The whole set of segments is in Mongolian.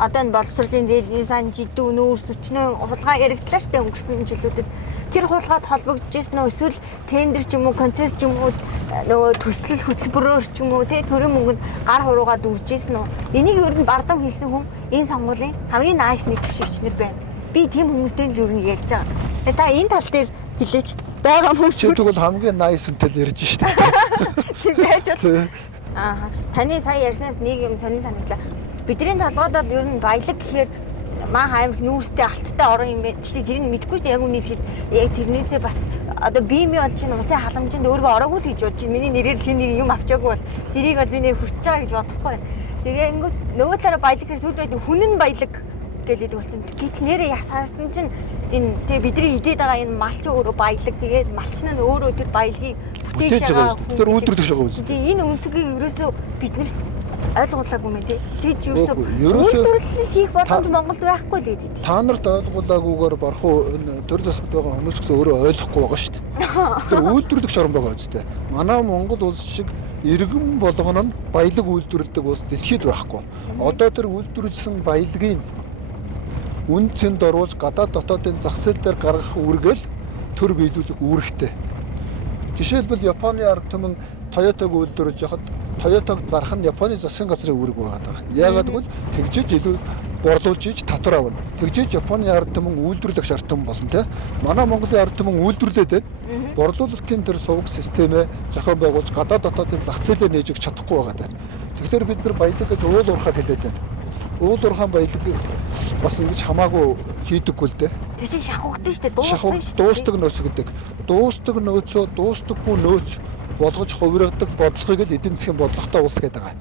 одоо энэ боловсролын зээлийн сан жидүү нүүрс өчнөө хулгай яригдлаа штэ өнгөрсөн жилүүдэд тэр хулгайд холбогдож ирсэн үү эсвэл тендер ч юм уу концесс ч юм уу нөгөө төсөл хөтөлбөрөөр ч юм уу тий төрийн мөнгөнд гар хуруугаад үржижсэн үү энийг ер нь бардам хийсэн хүн энэ сонгуулийн хамгийн наашны төвшигчнэр байна би тийм хүмүүстэй л ер нь ярьж байгаа та энэ тал дээр хэлээч байгаа хүмүүс чи тэгвэл хамгийн нааш үнэтэй ярьж штэ тийм байж бол таны сая ярьснаас нэг юм сонин санагдлаа бидний толгойд бол ер нь баялаг гэхээр маа хаймх нүүрстэй алттай орон юм байна. Гэхдээ тэрийг мэдэхгүй шүү дээ. Яг үнийг хэлэхэд яг тэрнээсээ бас одоо биемээ бол чинь усын халамжинд өөрийгөө ороогүй гэж бодож байна. Миний нэрээр л нэг юм авчаагүй бол тэрийг бол би нэр хүрчэж байгаа гэж бодохгүй байна. Тэгээ ингээд нөгөө талаараа баялаг гэхээр сүүл байд хүн нь баялаг гэлээд болсон. Гэтэл нэрээ ясаарсан чинь энэ тэгээ бидний идээд байгаа энэ малч өөрөө баялаг. Тэгээд малч нь өөрөө тэр баялагийг бүтээж байгаа хүн. Тэр үйлдвэрлэж байгаа үст. Тэгээ энэ өнцөгийг ерөөсөө биднэрт ойлгуулаагүй мэн тий. Тэгж ерөөсөө үйлдвэрлэл хийх боломж Монголд байхгүй л гэдэг. Та нарт ойлгуулаагүйгээр барах уу энэ төр засагт байгаа хүмүүс ч гэсэн өөрөө ойлгохгүй байгаа шүү дээ. Тэр үйлдвэрлэгч орн байгаа үстэй. Манай Монгол улс шиг иргэн болгоно нь баялаг үйлдвэрлэдэг улс дэлхийд байхгүй. Одоо тэр үйлдвэрлэсэн баялагын үн цэнд оруулж гадаад дотоодын зах зээл дээр гаргах үргээл төр биелүүлэх үүрэгтэй. Жишээлбэл Японы ард түмэн Toyota-г үйлдвэрлэж яхад Toyota-г зарах нь Японы засгийн газрын үүрэг байгаа. Яагаад гэвэл тэгжиж илүү борлуулж иж татвар авна. Тэгжиж Японы ард түмэн үйлдвэрлэх шаардсан болно те. Манай Монголын ард түмэн үйлдвэрлээд борлуулалтын тэр сувг системээ зохион байгуулж гадаад дотоодын зах зээлээ нээж өгч чадахгүй байгаа даа. Тэгэхээр бид нар баялаг гэж уул уурхаа хэлээд байна. Уул уурхаан баялаг бас ингэж хамаагүй хийдэггүй л дээ. Тэр чинь шахагдсан шүү дээ. Дууссан шүү дээ. Дуустдаг нөөц гэдэг. Дуустдаг нөөцөө дуустдаггүй нөөц болгож хувиргадаг бодлогыг л эдийн засгийн бодлоготой улс гэдэг байгаа.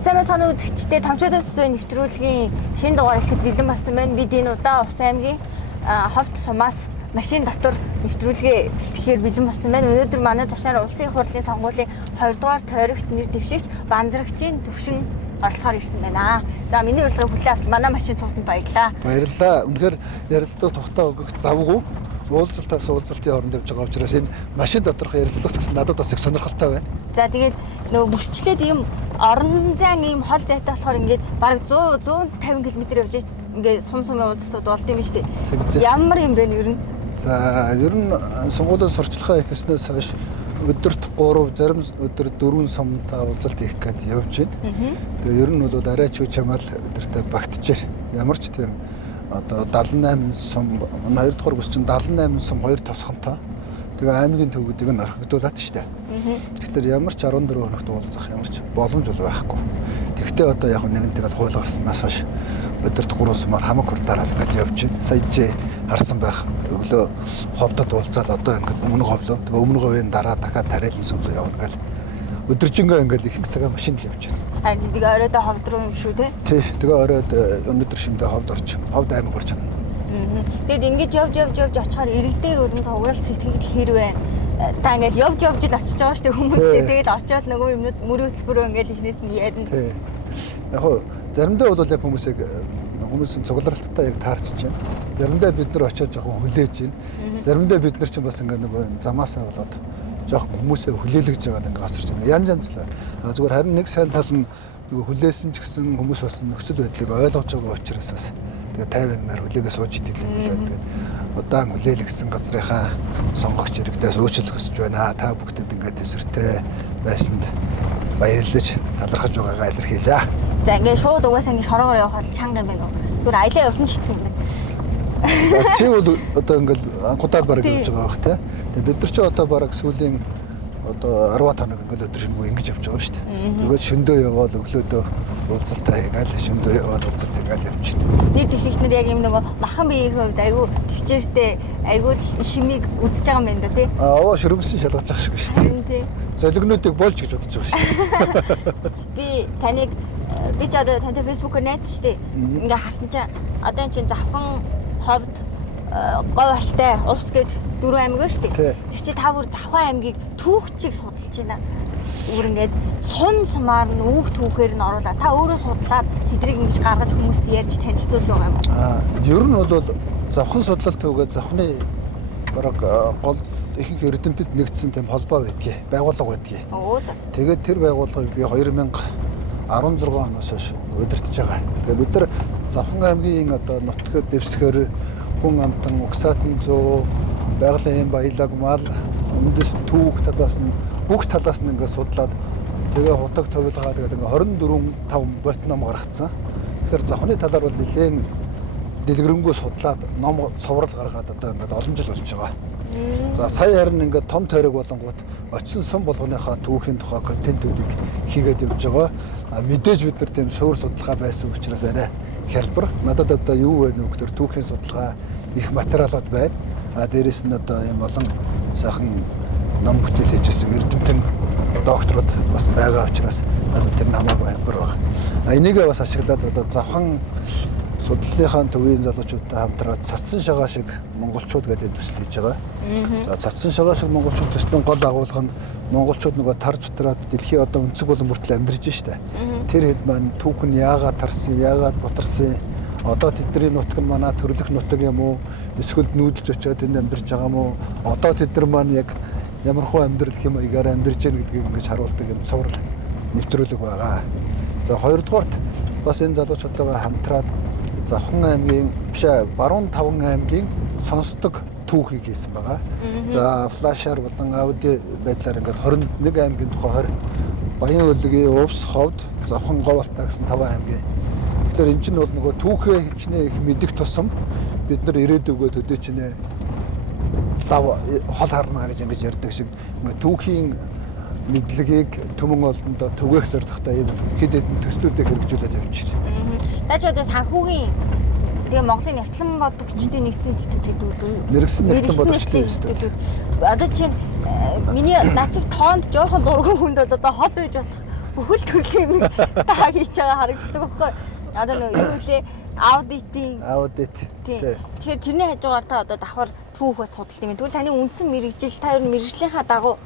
Сайн мэцхан үзэгчдээ томчуудаас нэвтрүүлгийн шинэ дугаар ихэд бэлэн болсон байна. Бид энэ удаа Увс аймгийн ховд сумаас машин дотор нэвтрүүлгээ бэлтгэхээр бэлэн болсон байна. Өнөөдөр манай тушаар улсын их хурлын сонгуулийн 2 дугаар тойрогт нэр дэвшигч Банзрагчийн төвшин оролцохоор ирсэн байна. За миний урилгыг хүлээн авч манай машин суусанд баярлалаа. Баярлалаа. Үнэхээр ярилцлага тогтоо өгөх завгүй уулзалтаас уулзалтын хооронд явж байгаа учраас энэ машин доторх ярилцлага гэсэн надад бас их сонирхолтой байна. За тэгээд нөгөө бүсчлээд ийм орон зайн ийм хол зайтай болохоор ингээд бараг 100-150 км явж ингээд сум уулзалтууд болд юм шүү дээ. Ямар юм бэ ер нь? За ер нь сонгуулийн сурчлагаа ихснээс хойш өдөрт 3 зарим өдөр 4 сумтай уулзалт хийх гээд явж байна. Тэгээ ер нь бол арай ч чамаал өдөртөө багтжээ. Ямар ч тийм одоо 78 сум манай 2 дугаар бүс чинь 78 сум 2 тосгонтой. Тэгээ аймгийн төвүүдийг нь орхигдуулаад штэ. Тэгэхээр ямар ч 14 хоногт уулзах ямар ч боломж бол байхгүй. Тэгвэл одоо яг нэгэнтэйг л хууль гарснаас хойш өдөрт 3 сумаар хамаг хурдаараа л ингээд явж байна. Сая чи харсан байх өглөө ховдод уулзаад одоо ингээд өмнө ховлоо. Тэгээ өмнө говийн дараа дахиад тариалан сумлоо явна гэл өдөржингөө ингээд их цагаа машин л явж байна. Харин тэгээ оройдоо ховд руу юм шүү те. Тий. Тэгээ оройд өнөөдөр шиндээ ховд орч. Ховд аймаг орч байна. Тэгэд ингэж явж очихоор иргэдэг өрн цуграл сэтгэл хэр байна. Та ингээд явж л очиж байгаа шүү дээ хүмүүстэй. Тэгээд очиод нөгөө юмнууд мөрийн хөтөлбөрөө ингээд ихнээс нь ярина. Тий. Яг хөө заримдаа бол яг хүмүүсийн цугларалттай яг таарч байна. Заримдаа бид нар очиод жоохон хүлээж байна. Заримдаа бид нар ч бас ингээд нөгөө замаасаа болоод жоохон хүмүүсээ хүлээлгэж байгаад ингээд оцорч байна. Янз л байна. Зүгээр харин нэг сайн тал нь нөгөө хүлээсэн ч гэсэн хүмүүс бас нөхцөл байдлыг ойлгож байгаа учраас бас тэгээ 50-аар хүлээгээ сууж идэг юм билээ. Тэгээд удаан хүлээлгэсэн газрынхаа сонгогч иргэдээс өөчлөг хүсэж байна. Та бүгдэд ингээд төсвөртэй байсанд баярлаж талархаж байгаагаа илэрхийлье. За ингээд шууд угаасаа ингээд шороогоор явах бол чанга юм байна уу? Зүгээр аялаа явсан ч хэцүү юм байна. Чи бол одоо ингээд анхудаад бараг явж байгаа бах тий. Тэгээд бид нар ч одоо бараг сүүлийн одоо 10 хоног ингээд өдөр шингүү ингэж явж байгаа шүү дээ. Тэгээд шөндөө явбал өглөөдөө уулзалтаа хийгээл шөндөө явбал уулзалт хийгээл явчихна. Нийт дэвшигч нар яг юм нөгөө махан биеийн хувьд айгүй төвчээртэй айгүй их хэмиг үзэж байгаа юм байна да тий. Аа шөрөмсөн шалгаж байгаа шүү дээ. Тий. Золигнуудыг болж гэж бодож байгаа шүү Би дээ. би ч одоо тантай фэйсбүүкээр найз шүү дээ. Ингээ харсан чинь одоо энэ чинь завхан ховд говьалтай ус гээд 4 аймаг шүү дээ. Тэр чи та бүр завхан аймгийг түүхчийг судалж байна. Өөр ингээд сумаар нь үг түүхээр нь оруулаад та өөрөө судлаад тэдрийг ингэж гаргаж хүмүүст ярьж танилцуулж байгаа юм уу? Ер нь бол завхан судлалт төвгээ завхны бараг гол ихэнх эрдэмтэд нэгдсэн тийм холбоо байдгийг, байгууллага байдгийг. Оо за. Тэгээд тэр байгууллагыг би 2016 оноос хойш удирдах байгаа. Тэгээд бид нар Завхан аймгийн одоо нутаг дэвсгэр хүн амтан, угсаатан зөө, байгалийн баялаг, мал, үндэс түүх талаас нь бүх талаас нь ингээд судлаад тэгээ хутаг товилгаа тэгээд ингээд 24-5 бот ном гаргацсан. Тэгэхээр Завханы талаар бол нэлээд дэлгэрэнгүй судлаад ном соврал гаргаад одоо ингээд олон жил болж байгаа. За сая харин ингээд том тойрог болонгууд очисон сум болгоныхаа түүхийн тухай контентуудыг хийгээд явж байгаа. Мэдээж бид нар тийм суур судалгаа байсан учраас арай хялбар. Надад одоо юу вэ нөхдөр түүхийн судалгаа их материалууд байна. Дээрээс нь одоо юм олон сайхан ном бүтээл хийжсэн эрдэмтэн докторууд бас байгаа учраас надад тэр нь хамаагүй хялбар байгаа. Энийгээ бас ашиглаад одоо Завхан судлалынхаа төвийн залуучуудтай хамтраад цацсан шагаа шиг монголчууд гэдэг төсөл хийж байгаа. За цацсан шагаа шиг монголчууд төслийн гол агуулга нь монголчууд нөгөө тар цутраад дэлхийн одоо өнцөг болон бүртэл амьдарч штэ. Тэр хэд маань түүх нь яагаад тарсан, яагаад бутарсан, одоо тэдний нутаг нь манай төрлөх нутаг юм уу? Эсвэл нүүдэлж очиод энд амьдарч байгаа юм уу? Одоо тэд нар маань яг ямар хөө амьдрал хэм маягаар амьдарч байгаа гэдгийг ингэж харуулдаг юм цуврал нэвтрүүлэг байгаа. За хоёрдугаарт бас энэ залуучуудтайгаа хамтраад Завхан аймгийн биш баруун таван аймгийн сонсдог түүхийг хийсэн байгаа. За флашаар болон аудио байдлаар ингээд 21 аймгийн тухай 20 Баян Өлгийн, Увс, Ховд, Завхан, Говьалтай гэсэн 5 аймгийн. Тэгэхээр эн чинь бол нөгөө түүхээ хичнээн их мэдих тусам бид нар ирээдүгөө төдөө чинээ лав хол харна гэж ингэж ярьдаг шиг ингээд түүхийн мэдлэгийг төмөн олондоо түгээх зорилготой юм хэд хэдэн төслүүдийг хэрэгжүүлээд явж байна. Та ч одоо санхүүгийн тэгээ Монголын нягтлан бодогчдын нэгдсэн институт гэдэг үү? Мэргэсэн нягтлан бодогчдын институт. Одоо чинь миний начиг тоонд жоохон дургүй хүнд бол одоо хол байж болох бүхэл төрлийн юм та хийж байгаа харагддаг байхгүй. Одоо юу вэ? Аудит. Тэгэхээр тэрний хажуугаар та одоо давхар түүхээс судалт юм. Тэгвэл таны үндсэн мэрэгжил та ер нь мэрэгжлийнхаа дагуу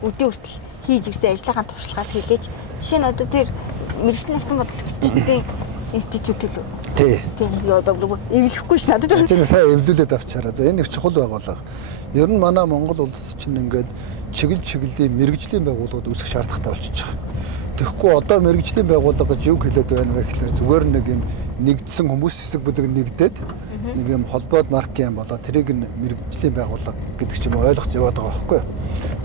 өдөө хүртэл хийж ирсэн ажлынхаа туршлагаас хэлээч. Жишээ нь одоо тэр мэрэгжлийн нягтлан бодогчдын институт л үү? Тий. Яа одоо эвлэхгүй ш надад. Тийм сайн эвлүүлээд авчаараа. За энэ их чухал байгууллага. Ер нь манай Монгол улс чинь ингээд чиглэлийн мэрэгжлийн байгууллагууд үүсэх шаардлагатай болчихж байгаа. Тэгэхгүй одоо мэрэгжлийн байгууллага гэж юу хэлээд байна вэ гэхээр зүгээр нэг юм нэгдсэн хүмүүс хэсэг бүлэг нэгдээд нэг юм холбоод марк юм болоо тэрийг мэрэгжлийн байгууллага гэдэг ч юм ойлгоц яваад байгаа байхгүй.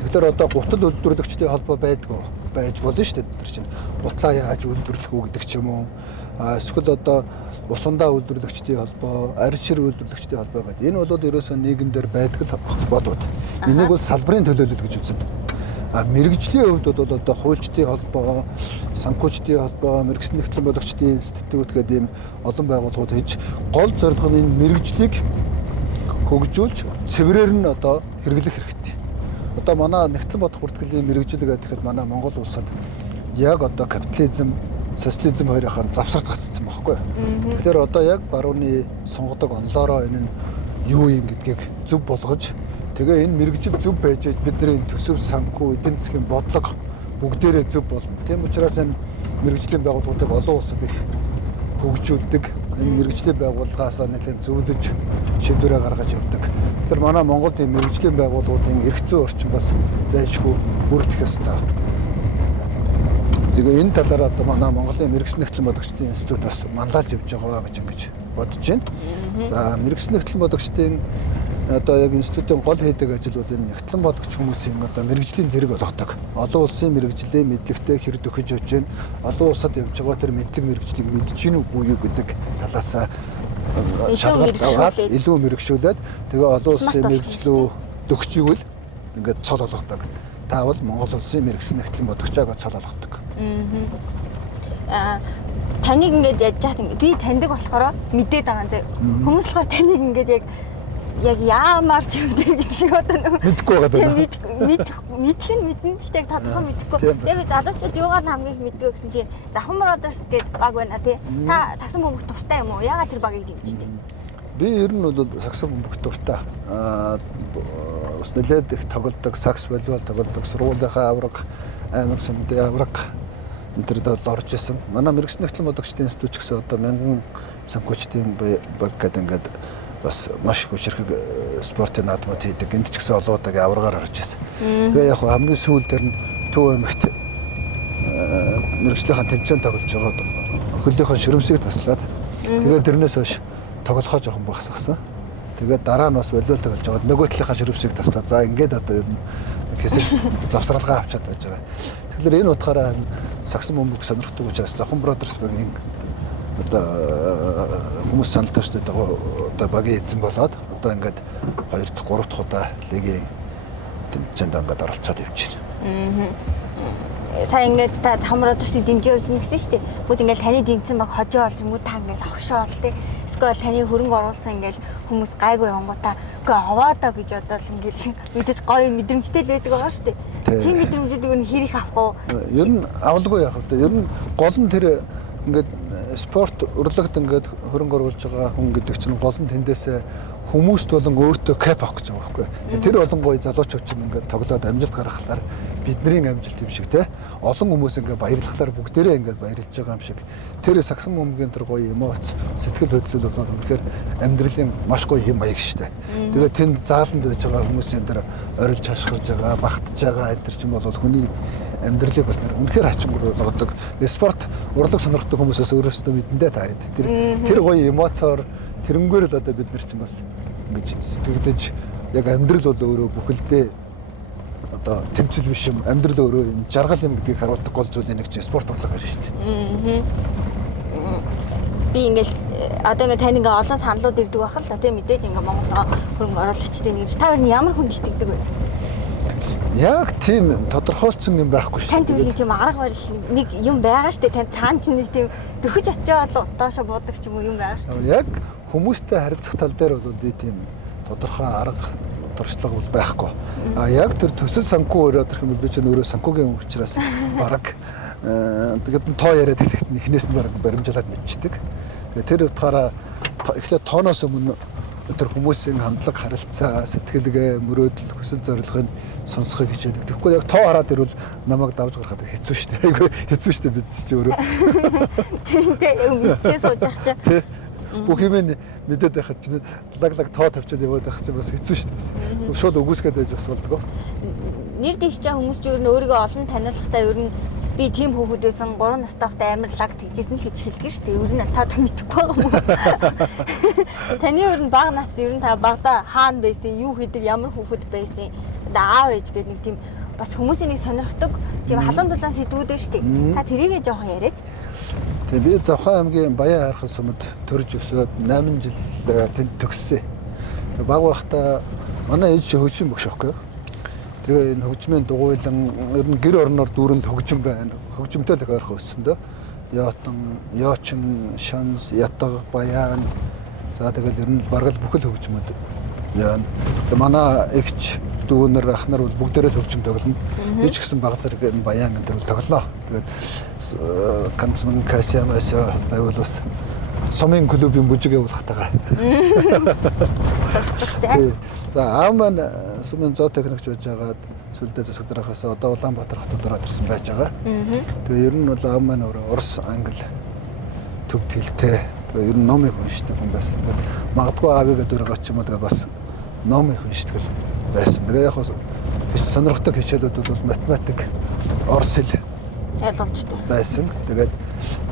Тэгэхээр одоо гутал үйлдвэрлэгчдийн холбоо байдгүй байж болно шүү дээ. Тэр чинь гутлаа яаж үйлдвэрлэх үү гэдэг ч юм уу. Эсвэл одоо усандаа үйлдвэрлэгчдийн холбоо, арьс шир үйлдвэрлэгчдийн холбоо гэдэг. Энэ бол ерөөсөө нийгэмдэр байдаг холбоодууд. Энийг бол салбарын төлөөлөл гэж үзнэ. Мэргэжлийн хувьд бол одоо хуульчдын холбоо, санхүүчдийн холбоо, мэргэжлийн нягтлан бодогчдын институт гэдэг ийм олон байгууллагууд хийж гол зорилго нь энэ мэргэжлийг хөгжүүлж цэврээр нь одоо хэрэглэх хэрэгтэй. Одоо манай нягтлан бодох бүртгэлийн мэргэжил гэхэд манай Монгол улсад яг одоо капитализм, социализм хоёрынхаа завсарт гацсан байхгүй. Тэгэхээр одоо яг барууны сонгодог онлоороо энэ нь юу юм гэдгийг зөв болгож тэгээ энэ мэрэгжил зөв байж бидний төсөв санхүү, эдийн засгийн бодлого бүгдээрээ зөв болно. Тийм учраас энэ мэрэгжлийн байгууллагуудыг олон улсад их хөгжүүлдэг. Энэ мэрэгжлийн байгууллагаас нэлээд зөвлөж шийдвэрээ гаргаж явдаг. Тэгэхээр манай Монголд энэ мэрэгжлийн байгууллагуудын эрх зүйн орчин бас зайлшгүй бүрдэх ёстой. Тэгээ энэ талаар одоо манай Монголын мэргэжлийн нягтлан бодогчдын институт бас манлайлж явж байгаа гэж ингэж бодож байна. За мэргэжлийн нягтлан бодогчдын одоо яг институтын гол хийдэг ажил бол энэ нягтлан бодогч хүмүүсийн одоо мэргэжлийн зэрэг болгодог. Олон улсын мэргэжлийн мэдлэгтэй хэр төхөж явж байна. Олон улсад явж байгаа тэр мэдлэг мэргэжлийг мэдж гин үгүй юу гэдэг талаас шалгалт аваад илүү мэрэгшүүлээд тэгээ олон улсын мэргэжлөө төгсчихвэл ингээд цол болгодог. Та бол Монгол улсын мэргэжлийн нягтлан бодогчааг цол болгодог. Таныг ингээд яаж яах би таньдаг болохоор мэдээд байгаа зэ. Хүмүүс болохоор таныг ингээд яг яамаар ч юм дээ гэдэг шиг одоо мэдгүй байгаа даа. Мэдэх нь мэднэ гэхдээ тодорхой мэдэхгүй. Тэгээ би залуучууд юугаар хамгийн их мэддэг гэсэн чинь Завхан Brothers гэдэг баг байна тий. Та сагсан бөмбөг дуртай юм уу? Яагаад тэр багийг дэмждэг? Би ер нь бол сагсан бөмбөг дуртай. Бас нэлээд их тоглодог, сакс волейбол тоглодог, сургуулийнхаа авраг, аймаг сүмдээ авраг энэ төрөд орж исэн. Манай мэргэжлийн нягтлан бодогчдын институт ч гэсэн одоо мянган санхүүчдийн баг гэдэг ингээд бас маш их хүчрхэг спортын наадмууд хийдэг. Энд ч гэсэн олон удаагийн аваргаар орж ирсэн. Тэгээ яг хамгийн сүүл дээр нь Төв аймагт мэрэгжлийн тэмцээн тоглож байгаад хөлийнхөө ширэмсийг таслаад тэгээд тэрнээс хойш тоглохоо жоохон багасгасан. Тэгээд дараа нь бас волейбол тоглож байгаад нөгөө талынхаа ширэмсийг таслаад за ингээд одоо ер нь хэсэг завсралгаа авчаад байж байгаа. Тэгэхээр энэ утгаараа Сагсан бөмбөг сонирхдаг учраас Завхан Brothers багийн одоо хүмүүс санал тавьж байгаа одоо багийн эзэн болоод одоо ингээд 2 дахь 3 дахь удаа лигийн тэмцээнд ингээд оролцоод явж байна. Сая ингээд та Завхан Brothers-ийг дэмжиж явж гэнэ гэсэн шүү дээ. Бүгд ингээд таны дэмцэн баг хожоо бол юм уу та ингээд огшоол тий. Эсвэл таны хөрөнгө оруулсан ингээд хүмүүс гайгүй явангуудаа үгүй аваадаа гэж бодоод ингээд мэдээж гоё мэдрэмжтэй л байдаг байгаа шүү дээ. Тийм мэдрэмжүүдийг нь хэрэг авах уу? Ер нь авалгүй яах вэ? Ер нь гол нь тэр ингээд спорт урлагт ингээд хөрөнгө оруулж байгаа хүн гэдэг чинь гол нь тэндээсээ хүмүүст болон өөртөө кап авах гэж байгаа байхгүй. Тэр олон гоё залуучууд чинь ингээд тоглоод амжилт гаргахлаар бидний амжилт юм шиг те олон хүмүүс ингээд баярлахлаар бүгдээрээ ингээд баярлж байгаа юм шиг. Тэр Сагсан бөмбөгийн тэр гоё эмоц сэтгэл хөдлөл болоод үнэхээр амьдралын маш гоё юм маяг штэ. Тэгээд тэнд зааланд байж байгаа хүмүүсийн тэр орилж хашгирж байгаа, багтж байгаа энэ чинь бол хүний амьдралыг бол үнэхээр хачимгүй болгодог. Спорт урлаг сонирхдаг хүмүүсээс өөрөөсөө мэдэндээ таад. Тэр гоё эмоцоор тэрнгээр л одоо бид нар чинь бас ингэж сэтгэгдэж яг амьдрал бол өөрөө бүхэлдээ одоо тэмцэл биш юм. Амьдрал өөрөө юм жаргал юм гэдгийг харуулдаг гол зүйлийн нэг чинь спорт урлаг байна шүү дээ. Би ингээл одоо ингээд тань ингээ олон саналууд ирдэг байх л та тийм мэдээж ингээ Монгол хөрөнгө оруулагчдын нэг юм. Та ер нь ямар хүнд итгэдэг вэ? Яг тийм тодорхойлцсон юм байхгүй шүү. Танд нэг тийм арга барил нэг юм байгаа шүү дээ. Танд цаан чинь нэг тийм дөхөж очиод доошо буудаг ч юм уу юм байгаа шүү. Яг хүмүүстэй харилцах тал дээр бол би тийм тодорхой арга туршлага бол байхгүй. А яг тэр төсөл санхүү өрөөд ирэх юм бол би ч өөрөө санхүүгийн учраас бараг тэгээд тоо яриад хэлэхэд эхнээс нь бараг баримжуулаад мэдчихдэг. Тэгээд тэр утгаараа эхлээд тооноос өмнө тэр хүмүүсийн хандлага, харилцаа, сэтгэлгээ, мөрөөдөл, хүсэл зорилгыг сонсохыг хичээдэг. Тэгэхгүй яг тоо хараад ирвэл намайг давж гарахад хэцүү шүү дээ. Айгүй хэцүү шүү дээ бид чи өөрөө. Тийм тийм мэдчихээ сууж ах чи. Бүх юм мэдээд байхад чинь лаг тоо тавьчаад яваад байх чинь бас хэцүү шүү дээ. Шууд өгөөсгээд байж бас болдгоо. Нэр дэвшиж байгаа хүмүүс ч ер нь өөрийгөө олон таниулахтаа ер нь би тийм хүүхэд байсан 3 настай байхдаа амар лаг тэгжсэн л гэж хэлдэг шүү дээ. Ер нь аль та мэдэхгүй байгаа юм уу? Таны ер нь бага нас ер нь та багада хаана байсан, юу хийдэг, ямар хүүхэд байсан, аав ээж гэдэг нэг тийм бас хүмүүсийн нэг сонирхдаг тийм халуун дулаан сэдвүүд шүү дээ. Та тэрийгээ жоохон яриач. Тэгээ би Завхан аймгийн Баян хайрхан сумд төрж өсөөд 8 жил тэнд төгссөн. Тэгээ баг байхдаа манай ээж хөгжим багш байхгүй юу? Тэгээ энэ хөгжмийн дугуйлан ер нь гэр орноор дүүрэнд хөгжим байна. Хөгжимтэй л ойрхон өссөн дөө. Яотон, Яочин, Шанс, Ятга, Баян. За тэгэл ер нь бараг л бүхэл хөгжмөд яана. Тэгээ манай эгч дүүнэр ахнар бол бүгдээрээ л хөгжим тоглоно. Би ч гэсэн баг зэрэг Баян энэ төр тоглоо. Тэгээд ганцхан Касиамаас байвал бас сумын клубын бүжигээ уулахтайгаа. За аав маань сумын зоотехникч байж байгаад сүлдээ засаг дарахаас одоо Улаанбаатар хотод ороод ирсэн байж байгаа. Тэгээ ер нь бол аав маань өөрөө Орос, Англи төвд хэлтэй. Тэгээ ер нь номыг уншдаг хүн байсан. Тэгээд магадгүй аавыгаа дөрөг оч юм уу тэгээ бас номыг уншдаг байсан. Тэгээ яг сонирхдаг хичээлүүд бол математик, орос хэл ялгамжтай байсан. Тэгээд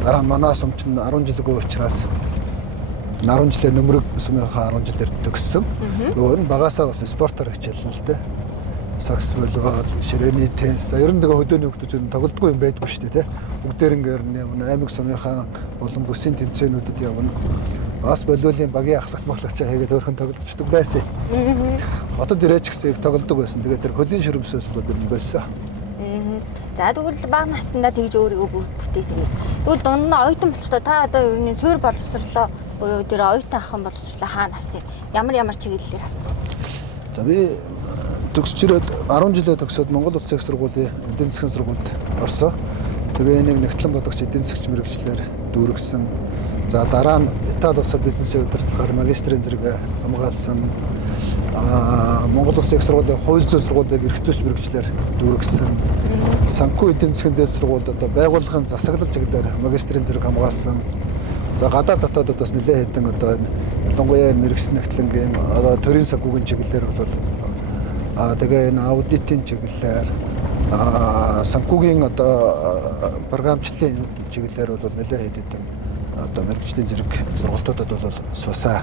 дараа нь манай сум чинь 10 жилгүй учраас 10 жилээр нөмрөг сумынхаа 10 жилээр төгссөн. Өөр нь багасаа бас спортоор хичээлнэ л дээ. Сакс волейбол, ширээний теннис. Ер нь тэгээ хөдөөний хөгтөж тоглодгүй юм байдгүй шүү дээ, тий. Бүгдээр ингээд явна. Аймаг сумынхаа болон бүсийн тэмцээнүүдэд явна. Бас волейболын багийн ахлагч махлагч хийгээд өөрхөн тоглолцдог байсан. Хотод ирээч гэсэн их тоглодог байсан. Тэгээд тэр хөлийн ширэмсээс бол ер нь болсон. За тэгвэл бага наснда тэгж өөрийгөө бүтээсэн гэж. Тэгвэл дунд нь оюутан болохдоо та одоо ер нь суур боловсрлоо буюу тэр оюутан ахын боловсрлоо хаана авсан? Ямар чиглэлээр авсан? За би төгсч ирээд 10 жилээ төгсөөд Монгол Улсын их сургуулийн эдийн засгийн сургуульд орсон. Тэгээ энийг нэгтлэн бодогч эдийн засгч мэргэжлэр дүүргэсэн. За дараа нь Итали улсад бизнесийн удирдлагаар магистрийн зэрэг хамгаалсан. Монгол Улсын их сургуулийн хууль зүйн сургуулийг эрх зүйч мэргэжлэр дүүргэсэн. Санхүү эдийн засгийн дээд сургуульд одоо байгууллагын засаглал чиглэлээр магистрийн зэрэг хамгаалсан. За гадаад дотоодод бас нэлээд хэдэн одоо ялангуяа мэрэгсэн нэгтлэнгийн одоо төрийн санхүүгийн чиглэлээр бол тэгээ энэ аудитын чиглэлээр санхүүгийн одоо програмчлалын чиглэлээр бол нэлээд хэдэн одоо мэрэгжлийн зэрэг сургалтуудад бол суусаа.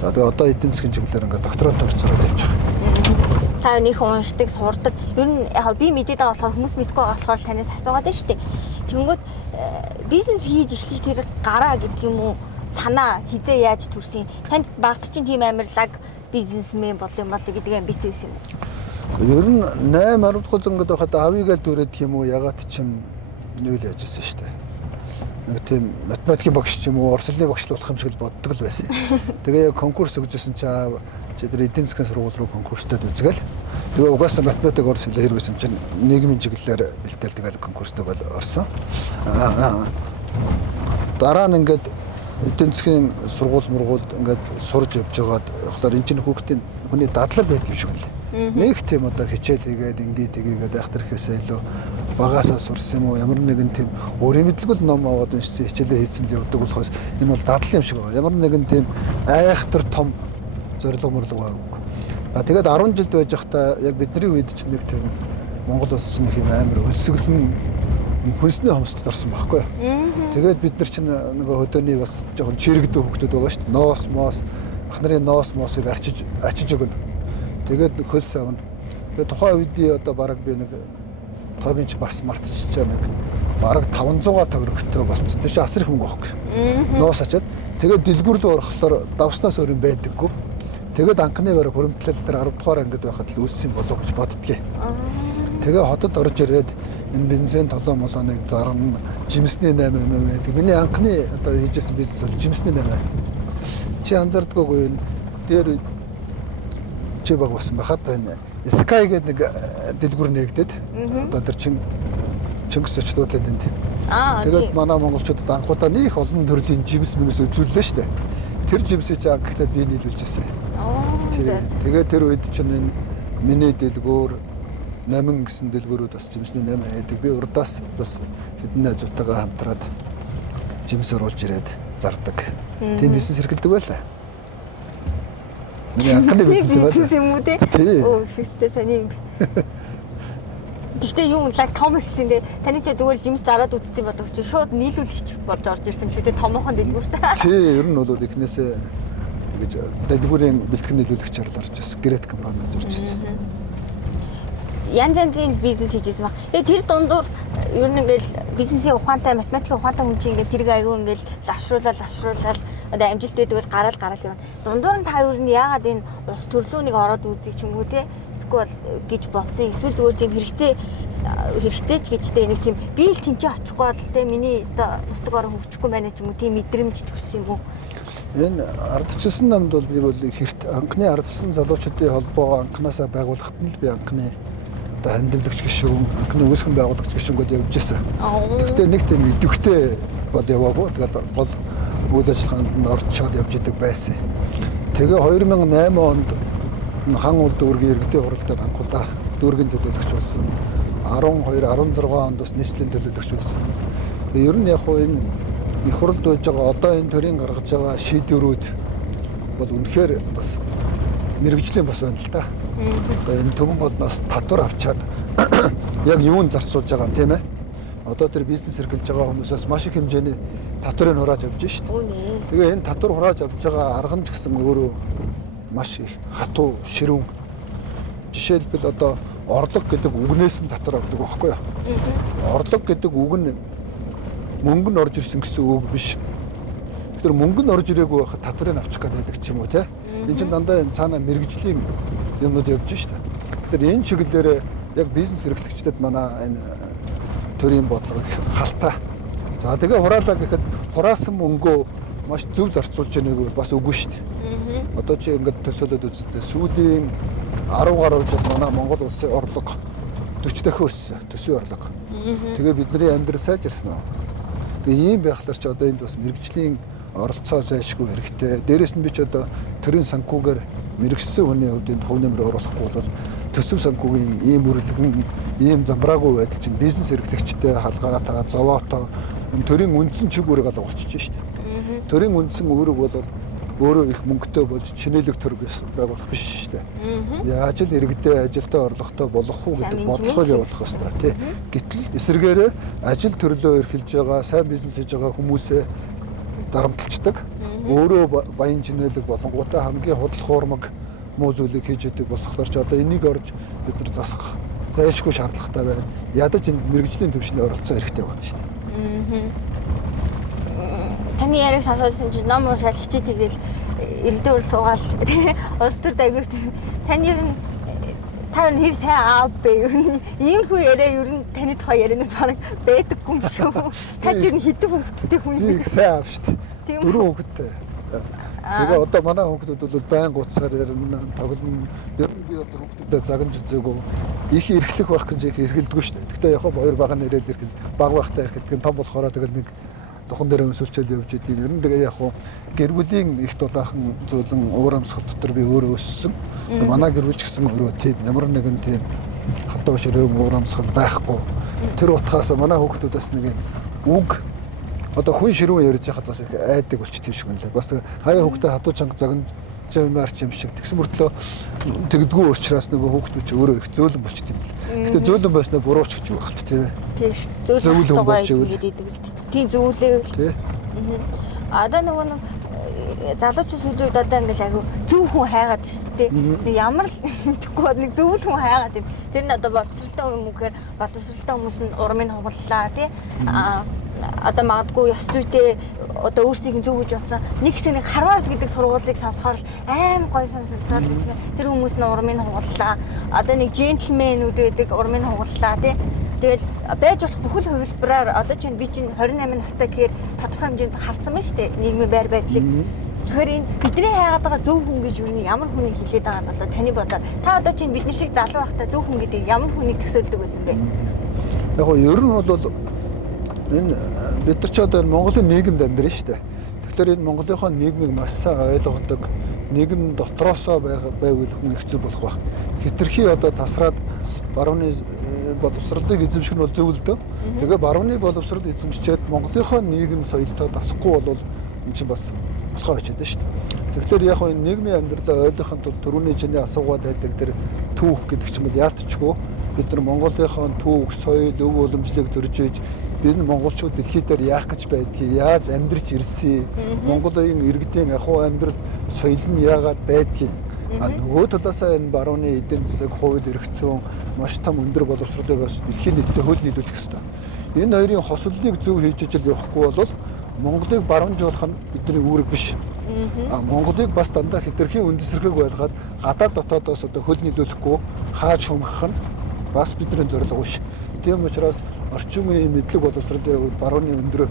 За тэгээ одоо эдийн засгийн чиглэлээр ингээд докторат төгсөрөд явж байгаа. Та нөх уншдаг, сурдаг. Ер нь яг би мэдээд байгаа болохоор хүмүүс мэдгүй байгаа болохоор танаас асуугаад байна шүү дээ. Тэнгүүд бизнес хийж эхлэх тэр гараа гэдэг юм уу? Санаа хизээ яаж төрсөн? Танд багт чинь тийм амарлаг бизнесмен бол юм бол гэдэг амбиц байсан юм уу? Ер нь 8 10 дахь зөнгөд байхад авигаал дүүрээд юм уу ягаад чим юу л яжсэн шүү дээ. Нэг тийм математикийн багш ч юм уу урсгалын багш болох юм шиг л боддог л байсан. Тэгээ конкурс өгжсэн чи тэр эдийн засгийн сургууль руу конкурстад үзгээл. Тэгээ угаасаа математик орс хэлээр хэрэгсэн чинь нийгмийн чиглэлээр бэлтэл тэгэл конкурстад орсон. Дараа нь ингээд эдийн засгийн сургууль ингээд сурж явж байгаад болохоор энэ чинь хүний дадлал байт юм шиг л. Нэг тийм одоо хичээл хийгээд ингээд тгийгээд айхтар ихээсээ илүү багасаа сурсан юм уу ямар нэгэн тийм өөрийн мэдлэг ном аваад уншсан хичээлээ хийсэн л явдаг болохоос энэ бол дадлал юм шиг байна. Ямар нэгэн тийм айхтар том зориг мөрлөг байгаагүй. Тэгээд 10 жилд байж байхдаа яг бидний үед чинь нэг тийм Монгол улс чинь их юм амар өлсгөлн хөнсний хомсдолд орсон байхгүй. Тэгээд бид нар чинь нөгөө хөдөөний бас жоохон чирэгдээ хөвгдөд байгаа шүү дээ. Ноос моос ах нарын ноос моосыг ачиж өгнө. Тэгээд нэг хөлс авна. Тэгээд тухайн үедээ одоо бараг би нэг тоогийн ч барс мартчихжээ нэг бараг 500-а төгрөгтэй болцсон. Тэр чинь асар их мөнгө байхгүй. Ноос ачаад тэгээд дэлгүүр рүү орохлоор давснаас өөр юм байдаггүй. Тэгээд анхны бараг хөрөмтлөл дээр 10 дугаар ангид байхад л үүссэн болов гэж боддгийг. Тэгээ хотод орж ирээд энэ бензин толоо молооныг зарна, жимсний 8 юм байдаг. Миний анхны одоо хийжсэн бизнес бол жимсний 8. Чи анзаардаггүй энэ дээр чи баг басан байхад энэ Sky гэдэг нэг дэлгүүр нэгдээд одоо тэр Чингис очдуудлын энд. Тэгээд манай монголчуудад анхудаа нөх олон төрлийн жимс үзүүллээ шүү дээ. Тэр жимсийг чи анхлаад би нийлүүлж байсан. Тэгээд тэр үед чинь энэ миний дэлгүүр 8 гэсэн дэлгүүрүүд бас жимсний 8 байдаг. Би урдаас бас хэдэн найзуудтайгаа хамтраад жимс оруулж ирээд зардаг. Тийм бизнес эрхэлдэг байлаа. Миний анхны бизнес юм уу те? Оо хэвчээ сони юм. Гэхдээ юу лаг том гэсэн дээ. Таны ч зүгээр жимс зараад үтцсэн болов чи шууд нийлүүлэгч болж орж ирсэн шүү дээ. Томоохон дэлгүүртэй. Тий, ер нь бол эхнээсээ гэж дэлгүүрийн бэлтгэн нийлүүлэгчээр л орж ирсэн. Грэт компанид орж ирсэн. Янз янзын бизнес хийжсэн баг. Тэр дундуур ер нь ингээл бизнесийн ухаантай, математикийн ухаантай хүн чинь ингээл тэрийг аягүй ингээл лавшруулаад одоо амжилт байдаг бол гараал явна. Дундуур нь та ер нь яагаад энэ ус төрлөөнийг ороод үзье ч юм уу те? Эсвэл гэж бодсон. Эсвэл зүгээр тийм хэрэгцээч гэжтэй нэг тийм би л тэнцээ очихгүй бол те миний одоо нутаг орон хөгжихгүй байна ч юм уу тийм мэдрэмж төрсөн юм уу? Энэ ардчилсан намд бол би бол анхны ардчилсан залуучуудын холбоо анханасаа байгуулахад нь л би анхны одоо хандивлагч гишүүн, анхны үүсгэн байгуулагч гишүүнгүүд явж байсан. Гэхдээ нэг тийм идэвхтэй бол яваагүй. Тэгэл гол үйл ажиллагаанд нь орчоод явж идэг байсан. Тэгээ 2008 онд хан улс дүүргийн иргэдийн хуралдаар анхудаа дүүргийн төлөөлөгч болсон. 12, 16 онд бас нийслэлийн төлөөлөгч болсон. Тэгээ ер нь яг хуу энэ их хуралд байж байгаа одоо энэ төрийн гаргаж байгаа шийдвэрүүд бол үнэхээр бас мэрэгжлийн бас байна л да. Одоо энэ төмөн болноос татвар авчаад яг юунд зарцуулж байгаа юм тийм ээ. Одоо тэр бизнес эрхэлж байгаа хүмүүсээс маш их хэмжээний татварыг хурааж авч шүү дээ. Тэгээ энэ татвар хурааж авч байгаа арга нь ч гэсэн өөрөө маш их хатуу ширүүн. Жишээлбэл одоо орлого гэдэг үгнээс нь татвар авдаг байхгүй юу? Орлого гэдэг үг нь мөнгө нь орж ирсэн гэсэн үг биш. Тэр мөнгө нь орж ирээгүй байхад татварыг авчих гэдэг ч юм уу те. Энэ чинь дандаа цаана мэрэгжлийн юмнууд явж штэ. Тэгэхээр энэ чиглэлээр яг бизнес эрхлэгчдэд манай энэ төрийн бодлого халтаа. За тэгээ хураалаа гэхэд хураасан мөнгөө маш зөв зарцуулж байгааг бол бас үгүй штэ. Одоо чи ингээд төсөөлөд үзтээ сүүлийн 10 гаруй жил манай Монгол улсын орлого 40 дахин өссөн. Төсвийн орлого. Тэгээ бидний амьдрал сайжирсан уу? Тэгээ ийм байхлаар ч одоо энд бас мэрэгжлийн оролцоо зайлшгүй хэрэгтэй. Дээрээс нь би ч одоо төрийн санхүүгээр мэрэгсэн хүний хувьд энэ төв нэмэр оруулахгүй бол төсөв санхүүгийн ийм үрлэгэн, ийм замбраагүй байдал чинь бизнес эрхлэгчтэй халгаатай, зовоотоо төрийн үндсэн чиг үүрэг алга болчихж шээ. Төрийн үндсэн үүрэг бол өөрөө их мөнгөтэй болж чинээлэг төр байгуулах биш шүү дээ. Яаж л иргэдээ ажилдаа орлоготой болгох уу гэдэг бодлогоо явуулах хэрэгтэй тий. Гэтэл эсвэргээрээ ажил төрлөө эрхэлж байгаа, сайн бизнес хийж байгаа хүмүүсээ дарамтлцдаг. Өөрөө баян чинээлэг болонгуудаа хамгийн худал хуурмаг муу зүйлийг хийж яадаг болохоор ч одоо энийг орж бид нар засах зайлшгүй шаардлагатай байна. Ядаж энэ мэрэгжлийн төвшөнд оролцоо хэрэгтэй байна шүү дээ. Таны яриг сонссон чинь ном уушаал хичээл хийгээл иргэдийн урал суугаал улс төр дайгуурт таны ер нь та ер нь хэр сайн аав бэ ер нь ийм хүн яриа ер нь таны тухай яриануд бараг байдаггүй юм шүү. Та ч ер нь хэдэн хүүхэдтэй хүн юм. Би сайн аав шүү дээ. 4 хүүхэдтэй. Тэгээ одоо манай хүүхдүүд бол байн гуцаар ярина, тоглоно. Ер нь би одоо хүүхдүүдэд загнаж үзээгүй. Их эрхлэх байх гэж их эргэлдэггүй шүү дээ. Гэхдээ яг хоёр бага нэрэл эрхэл, баг багтай эрхэлдэг, том болохоор тэгэл нэг духан дээр өсөлчөл явж идэв. Ер нь тэгээ яг гэр бүлийн их дулаахан зөөлөн уур амьсгал дотор би өөрөө өссөн. Манай гэр бүл ч гэсэн өөрөө тийм ямар нэгэн тийм хатуу ширүүн уур амьсгал байхгүй. Тэр утгаас манай хүүхдүүдээс нэг үг одоо хүн ширүүн ярьж байхад бас их айдаг болчих тийм шиг юм лээ. Бас хаяа хүүхдээ хатуу чанга загнаж юмар ч юм шиг тэгсэн мөртлөө тэгдгүү уучраас нөгөө хүүхдүүд ч өөрөө их зөөлөн болчих юм лээ. Гэтэ зөөлөн байснаа буруу ч гэж багт тийм ээ. Тийм ш. Зөөлөн тугаа гэдэг үстэй. Тийм зөвлөө. Тийм. Одоо нөгөө нэг залуучууд сүлүүд одоо ингээл айгу зөв хүн хайгаад шүү дээ. Нэг ямар л мэдэхгүй нэг зөв хүн хайгаад байна. Тэр нь одоо боловсралтай юм уу гэхээр боловсралтай хүмүүс нь урмыг хугаллаа тий. Одоо магадгүй ёс зүйтэй одоо өөрсдийг зөв гэж бодсон нэг хэсэг нэг Харвард гэдэг сургуулийг сонсохоор аим гой сонсогдоод гэсэн. Тэр хүмүүс нь урмыг хугаллаа. Одоо нэг джентльменүүд гэдэг урмыг хугаллаа тий. Тэгэл байж болох бүхэл хувилбараар одоо чинь би чинь 28 настай гэхээр тодорхой хэмжээнд харсан байна шүү дээ нийгмийн байр байдлыг. Тэгэхээр энэ бидний хайгаад байгаа зөв хүн гэж юу нэг ямар хүнийг хэлээд байгаа юм болоо таны бодлоор та одоо чинь бидний шиг залуу байхдаа зөв хүн гэдэг ямар хүнийг төсөөлдөг байсан бэ? Яг нь ер нь бол энэ бид нар ч одоо Монголын нийгэмд амьдрын шүү дээ. Тэгэхээр энэ Монголынхоо нийгмийг маш сайн ойлгодог нийгэм дотроосоо байвал хүн хэцүү болох байх. Хитрхи одоо тасраад барууны боловсролыг эзэмших нь бол зөв л дөө. Тэгээ барууны боловсрол эзэмшчихэд Монголынхоо нийгэм соёлтой дасахгүй бол энэ чинь бас болохоо очиад шүү дээ. Тэгэхээр яг энэ нийгмийн амьдралаа ойлгохын тулд түрүүний чиний асуугаад байдаг тэр түүх гэдэг чинь бол яалтчгүй бид нар Монголынхоо түүх, соёл, өв уламжлалыг төрж иж бид монголчууд дэлхий дээр яах гэж байдгийг, яаж амьдрч ирсэн, Монголын иргэдийн ахуй амьдрал, соёл нь яагаад байдгийг нөгөө талаасаа энэ барууны эдийн засаг, хууль эрх зүйн маш том өндөр боловсролыг бас дэлхийн нийтэд хөл нийлүүлэх ёстой. Энэ хоёрын хослолыг зөв хийж ижил явахгүй бол Монголыг баруунжуулах нь бидний үүрэг биш. Монголыг бас дандаа хэтэрхий үндэслэхийг байлгаад гадаад дотоодоос одоо хөл нийлүүлэхгүй хааж хүмгэх нь бас бидний зорилго биш. Тийм учраас орчин үеийн мэдлэг боловсролын барууны өндөр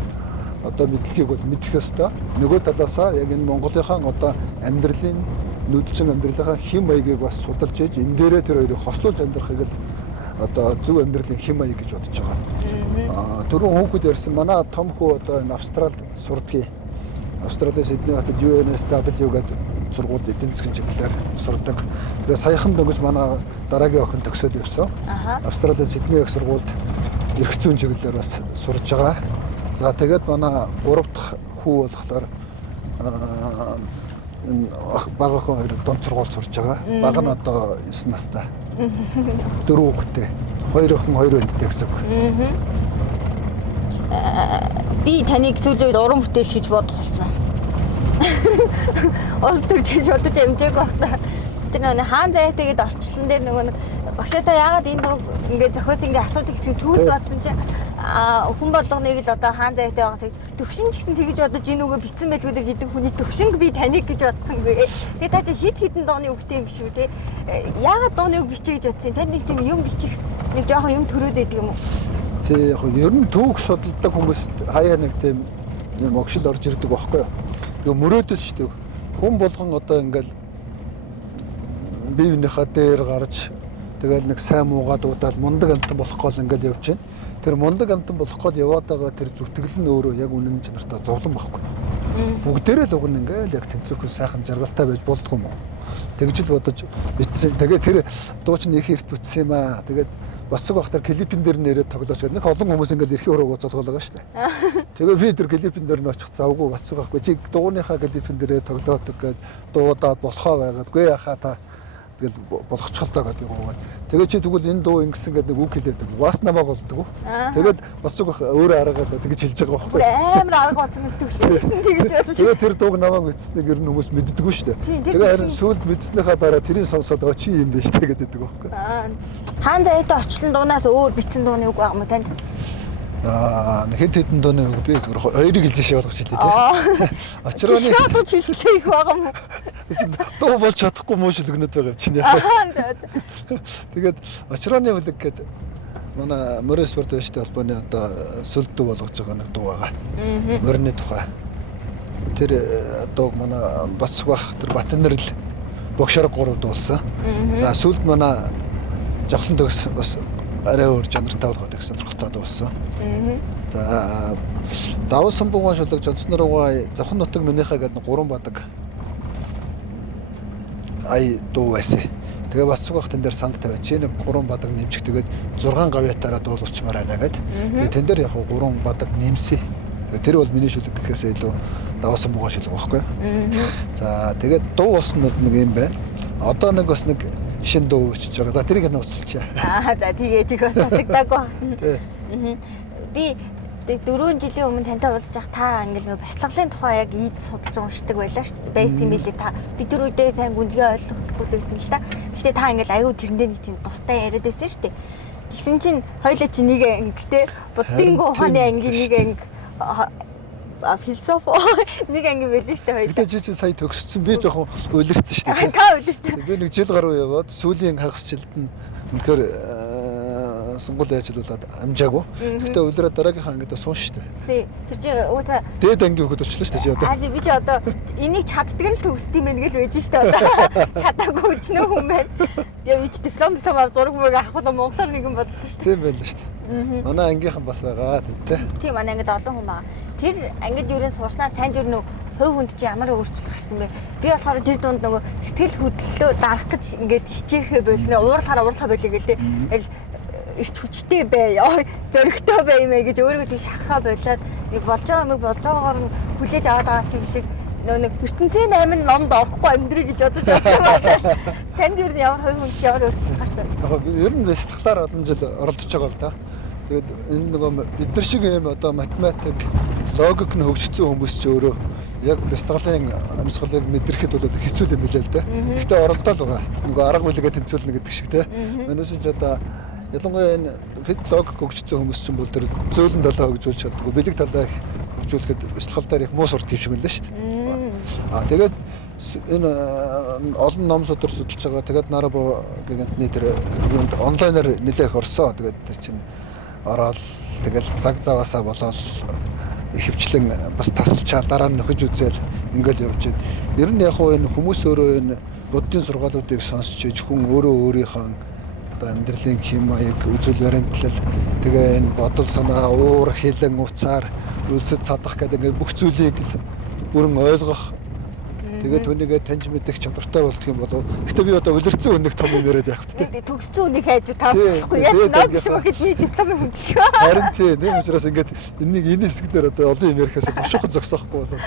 одоо мэдлэгийг бол мэдэх ёстой. Нөгөө талаасаа яг энэ Монголынхаа одоо амьдралын нүүдэлчин амьдралынхаа хэм маягийг бас судалж ээж энэ дээрээ тэр хоёрыг хослуулж амьдрахыг л одоо зөв амьдралын хэм маяг гэж бодож байгаа. Түрүүн хүүхэд ярьсан манай том хүү одоо энэ Австрал сурдгийг Австралийн Сидней хотод UNSW гэдэг сургуульд эдийн засгийн чиглэлээр сурдаг. Тэгээ саяхан дөнгөж манай дараагийн охин төгсөөд явсан. Австралийн Сидней их сургуульд эрх зүйн чиглэлээр бас сурж байгаа. За тэгээд манай 3 дахь хүү болохоор энэ бага охин хоёр дунд сургуульд сурж байгаа. Бага нь одоо 9 настай. 4 хүүхэдтэй. 2 охин 2 бэнттэй гэсэн үг. Би таныг сүүлийн үед уран бүтээлч гэж бодох болсон. Ус төрж гэж бодож амжааг байх та. Тэр нөгөө хаан заяатай гээд орчлон дээр нөгөө багшаа яагаад энэ дуу ингээд зохиос ингээд асуудаг гэсэн сүйд бодсон чинь хүн болгоныг л одоо хаан заяатай байгаас гэж төвшин ч гэсэн тэгж бодож энэ үгээ битсэн байлгүй гэдэг хүний төвшинг би таныг гэж бодсонгүй. Тэгээ та чи хит хитэн дууны үгтэй юм шүү те. Яагаад дууны үг бичиж гэж бодсон? Тань нэг тийм юм бичих нэг жоохон юм төрөөд байдаг юм уу? Тэг яг ер нь түүх судалдаг хүмүүст хаяа нэг тийм юм огшил орж ирдэг байхгүй юу? Юу мөрөөдөс шүү дээ. Хүн болгон одоо ингээл бие биенийхээ дээр гарч тэгэл нэг сайн муугаа дуудаал мундаг амтан болох гол ингээл явж байна. Тэр мундаг амтан болох гол яваад байгаа тэр зүтгэл нь өөрөө яг үнэн чанартай зовлон байхгүй. Бүгдээрээ л уг нь ингээл яг тэнцвэрхүү сайхан жаргалтай байж болдгоо юм уу? Тэгж л бодож битсэн. Тэгээ тэр дуу чинь их эрт бүтсэн юм аа. Тэгээд Боцог бахтар клипэн дээр нэрээ тоглож байгаа. Нэг олон хүмүүс ингээд эрхийн урууг золгоолоо шүү дээ. Тэгээ би тэр клипэн дээр нь очих завгүй боцог байхгүй. Чи дууныхаа клипэн дээрээ тоглоодог гээд дуудаад болохоо байгаад гүй яхаа та тэгэл болгочихлоо гэдэг юм. Тэгээ чи тэгвэл энэ дуу ингэсэн гэдэг нэг үг хэлээдэг. Бас намайг болдог. Тэгээд боцог бах өөрөө араагаад тэгж хэлж байгаа байхгүй. Амар арга болсон мэт төвшин гэсэн тэгж бодож. Тэгээ тэр дууг намайг мэдсэнийг ер нь хүмүүс мэддэггүй шүү дээ. Тэгээ харин сүүлд мэдснийхаа дараа тэрийг сонсоод чи юм биш тэ гэдэг байхгүй. Хаан заяатай орчлон дуунаас өөр бичсэн дууны үг байгаа юм танд? Хэд хэдэн дууны үг би зүгээр хоёрыг хэлж шээ болгож хэлээ тий. Очрооны шалгаж хэллээ их байгаа юм. Дуу болж чадахгүй муу шилгэнэт байгаа юм чинь яа. Тэгээд очрооны үлэг гэдэг манай Морин спорт байштай холбооны одоо сүлд дуу болгож байгаа нэг дуу байгаа. Морины тухай. Тэр дууг манай Боцог бах тэр Батнэрл богшор 3 дуулсан. Сүлд манай Жавхлан төгс бас арай өөр жанртай болгоод их сонирхолтой дуулсан. За давсан самбууган шулаг жонцноруугаа Завхан нутаг минийхаа гэдэг 3 бадаг ай дуу байсан. Тэгээ Боцог бах тэн дээр санал тавиад чи нэг 3 бадаг нэмчих тэгээд 6 гавьятаараа дуулуулчмаар байна гэд. Тэн дээр яг 3 бадаг нэмсэн. Тэр бол миний шүлэг гэхээсээ илүү давсан самбууган шүлэг байхгүй. За тэгээд дуу ус нь нэг юм байна. Одоо нэг бас нэг шин дуу өчөж байгаа. За тэрийг нууцлчаа. За тэгээ тийг бас татагдаагүй байна. Би 4 жилийн өмнө тантай уулзж явах та ингээл нөгөө бяцлаглалын тухай яг ийд судалж уншдаг байлаа шүү. Байсан юм билээ та. Би тэр үедээ сайн гүнзгий ойлгохдаггүй л байсан л та. Гэхдээ та ингээл аюу тэрэндээ нэг тийм дуртай яриад байсан шүү дээ. Тэгсэн чинь хоёлаа чи нэг анги те буддын ухааны ангийн нэг анги философи нэг анги байлаа шүү дээ хоёлаа. Тэгээд чи сая төгссөн. Би жоохон улирцсан шүү дээ. Та улирцсан. Би нэг жил гаруй яваад сүүлийн хагас жилд нь үнэхээр сонгуул ажиллуулад амжаагүй. Гэхдээ улираа дараагийнхаа ангидаа суун шүү дээ. Тэр чи уусаа дээд ангийн хөхөд очлоо шүү дээ чи одоо. Би чи одоо энийг чаддаг нь л төгсд юм байна гэж байж шүү дээ одоо. Чадаагүй өчнөө хүн байна. Тэгээ би чи диплом авах зураг мөрөг авах Монголоор нэгэн боллоо шүү дээ. Тийм байлаа шүү дээ. Манай ангийнхан бас байгаа тий. Тийм манай ангид олон хүн байгаа. Тэр ангид юу н сурснаар танд юу нөө хувь хүнд чи ямар өөрчлөлт гарсан бэ? Би болохоор тэр дунд нөгөө сэтгэл хөдлөлөө дарах гэж ингээд хичээхээ болсон. Уурлахаа болиг гэлээ. Ирч хүчтэй бай, зөрөгтэй бай юмэ гэж өөрийгөө тийм шахахаа болоод нэг болж байгаагаар нь хүлээж аваад байгаа юм шиг нэг ертөнцийн 8 номд орохгүй амьдрий гэж бодож байгаа. Танд юу ямар хувь хүн ямар өөрчлөлт гарсан? Ер нь бяцлаглаар олон жил оролдож байгаа л да. Тэгээд энэ нөгөө бид нар шиг юм одоо математик, логик нь хөгжсөн хүмүүс ч өөрөө яг бяцлаглалын амьсгалыг мэдрэхэд бол хэцүү юм билээ л да. Гэхдээ оролдоод байгаа. Нөгөө арга билгээ тэнцвэрлэнэ гэдэг шиг те. Манайс ч одоо ялангуяа энэ хэд логик хөгжсөн хүмүүс ч юм бол тэр зөөлөн талаа хөгжүүлж чаддаггүй, бэлэг талаа хөгжүүлэхэд бяцлаглаар их муу сур төвшиг байлаа шүү дээ. Тэгээд энэ олон ном судар судалж байгаа. Тэгээд нараа гигантны тэр онлайнаар нэлээх орсоо. Тэгээд тэр чинь ороод тэгэл цаг заваасаа болоод ихэвчлэн бас тасалчаал дараа нь нөхөж үзэл ингээл явж байна. Ер нь яг энэ хүмүүс өөрөө энэ буддын сургаалуудыг сонсч иж хүн өөрөө өөрийнхөө амьдралын хэм маяг үзэл баримтлал тэгээ энэ бодол санаа уур хилэн уцаар үлсэд цадах гэдэг бүх зүйлийг бүрэн ойлгох тэгээ түүнийгээ таньж мэдэх чадвартай болдго юм болов. Гэтэ би одоо улирцсан үнэг том юм яриад явах гэдэг. Төгссөн үнийг хайж таасахгүй яаж наад биш юм гэдний дипломын хөндлөж байгаа. Харин тийм нэг учраас ингээд энэнийг энэ хэсгээр одоо олон юм ярихаас бошгоход зогсоохгүй болов.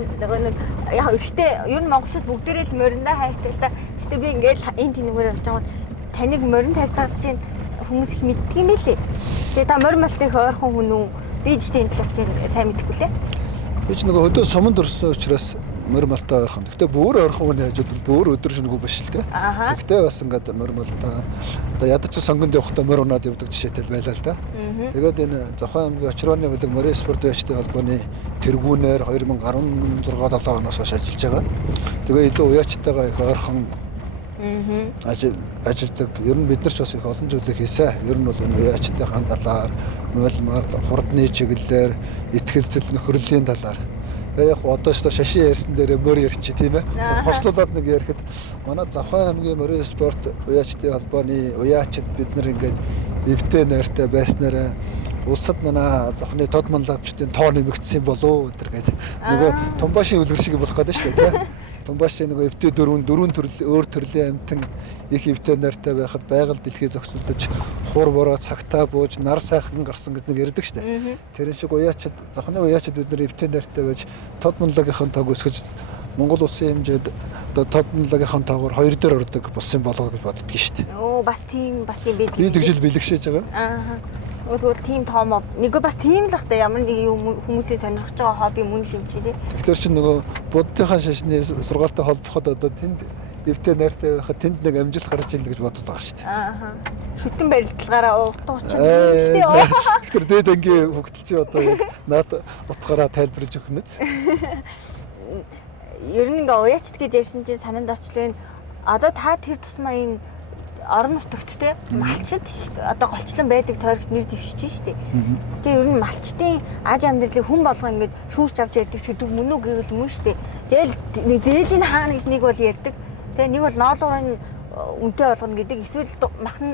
Нэг яг ихтэй ер нь монголчууд бүгдээрээ л мориндаа хайртай л та. Гэтэ би ингээд энэ тэнэгээр явж байгаа таныг моринд хайртай гарч ийн хүмүүс их мэддэг юм байлээ. Тэгээ та морин малтай их ойрхон хүн үү? Би гэхдээ энэ талаар чинь сайн мэдэхгүй лээ. Би ч нөгөө өдөө суманд орсон учраас морин малтай ойрхон. Гэтэ бүр ойрхон хүн яаж бол бүр өдөр шөнөгүй биш л те. Гэтэ бас ингээд морин малтай одоо ядаж сонгонд явахдаа морь унаад явдаг жишээтэй байлаа л да. Тэгээд энэ Завхан аймгийн Очрооны бүлэг Морин спорт байштай холбооны тэргүүнээр 2016-7 оноос хойш ажиллаж байгаа. Тэгээ илүү уяачтайгаа их ойрхон ажилдаг. Ер нь бид нар ч бас их олон зүйлийг хийсэн. Ер нь бол энэ уяачтай хандалаар, муулмаар, хурдны чиглэлээр, ихтгэлцэл нөхрөлийн талаар. Тэгээ яг одоо ч шашин ярьсан дээр мөр ярьчих тийм ээ. Хослуулаад нэг ярихэд манай Завхан аймгийн Морин спорт уяачтай холбооны уяачд бид нар ингээд эвтэй найртай байснараа улсад манай Завхны тод манлаачдын тоо нэмэгдсэн болов уу гэдэг. Нөгөө Тумбашийн үлгэр шиг болох гэдэг шүү дээ тийм. Тумбаш нэг эвтэй дөрвөн төрлийн өөр төрлийн амьтан их эвтэй нартай байхад байгаль дэлхий зогсолдож хур бороо цагтаа бууж нар сайхан гарсан гэж нэг ярьдаг штэ. Тэр шиг уяачид зохны уяачид бид нар эвтэй нартай байж Тодмонлогийнхон тоог өсгөж Монгол улсын хэмжээд одоо Тодмонлогийнхон тоогоор 2 дээр ордог болсон болоо гэж боддөг штэ. Оо бас тийм бас юм байдаг. Би тэгжил бэлгшээж байгаа. Аа. Тэгвэл тийм том нэг бас тийм л бахта ямар нэг юм хүмүүсийн сонирхож байгаа хобби мөн л юм чи тий. Тэгэхээр чи нөгөө буддынхаа шашны сургаалтай холбоход одоо тэнд эвтэй найртай байхад тэнд нэг амжилт гарч ирнэ гэж бодод байгаа шүү дээ. Аа. Шүтэн барилдлагаараа утга учир юм тий. Тэгэхээр дээд ангийн хөгтөл чи одоо наад утгаараа тайлбарлаж өгөх нь. Ер нь ингээ уяачд гэж ярьсан чинь санаанд орчлоо. Одоо та тэр тусмаа энэ орон нутагт те малчид одоо голчлон байдаг тойрогт нэр дэвшиж штэ. Тэгээ ер нь малчдын аж амьдралыг хүн болгоо ингээд шүүрч авч ярьдаг сэдв мөн үү гэвэл мөн штэ. Тэгэл нэг зээлийн хаана гэж нэг бол ярьдаг. Тэгээ нэг бол ноолуурын үнэтэй болгоно гэдэг эсвэл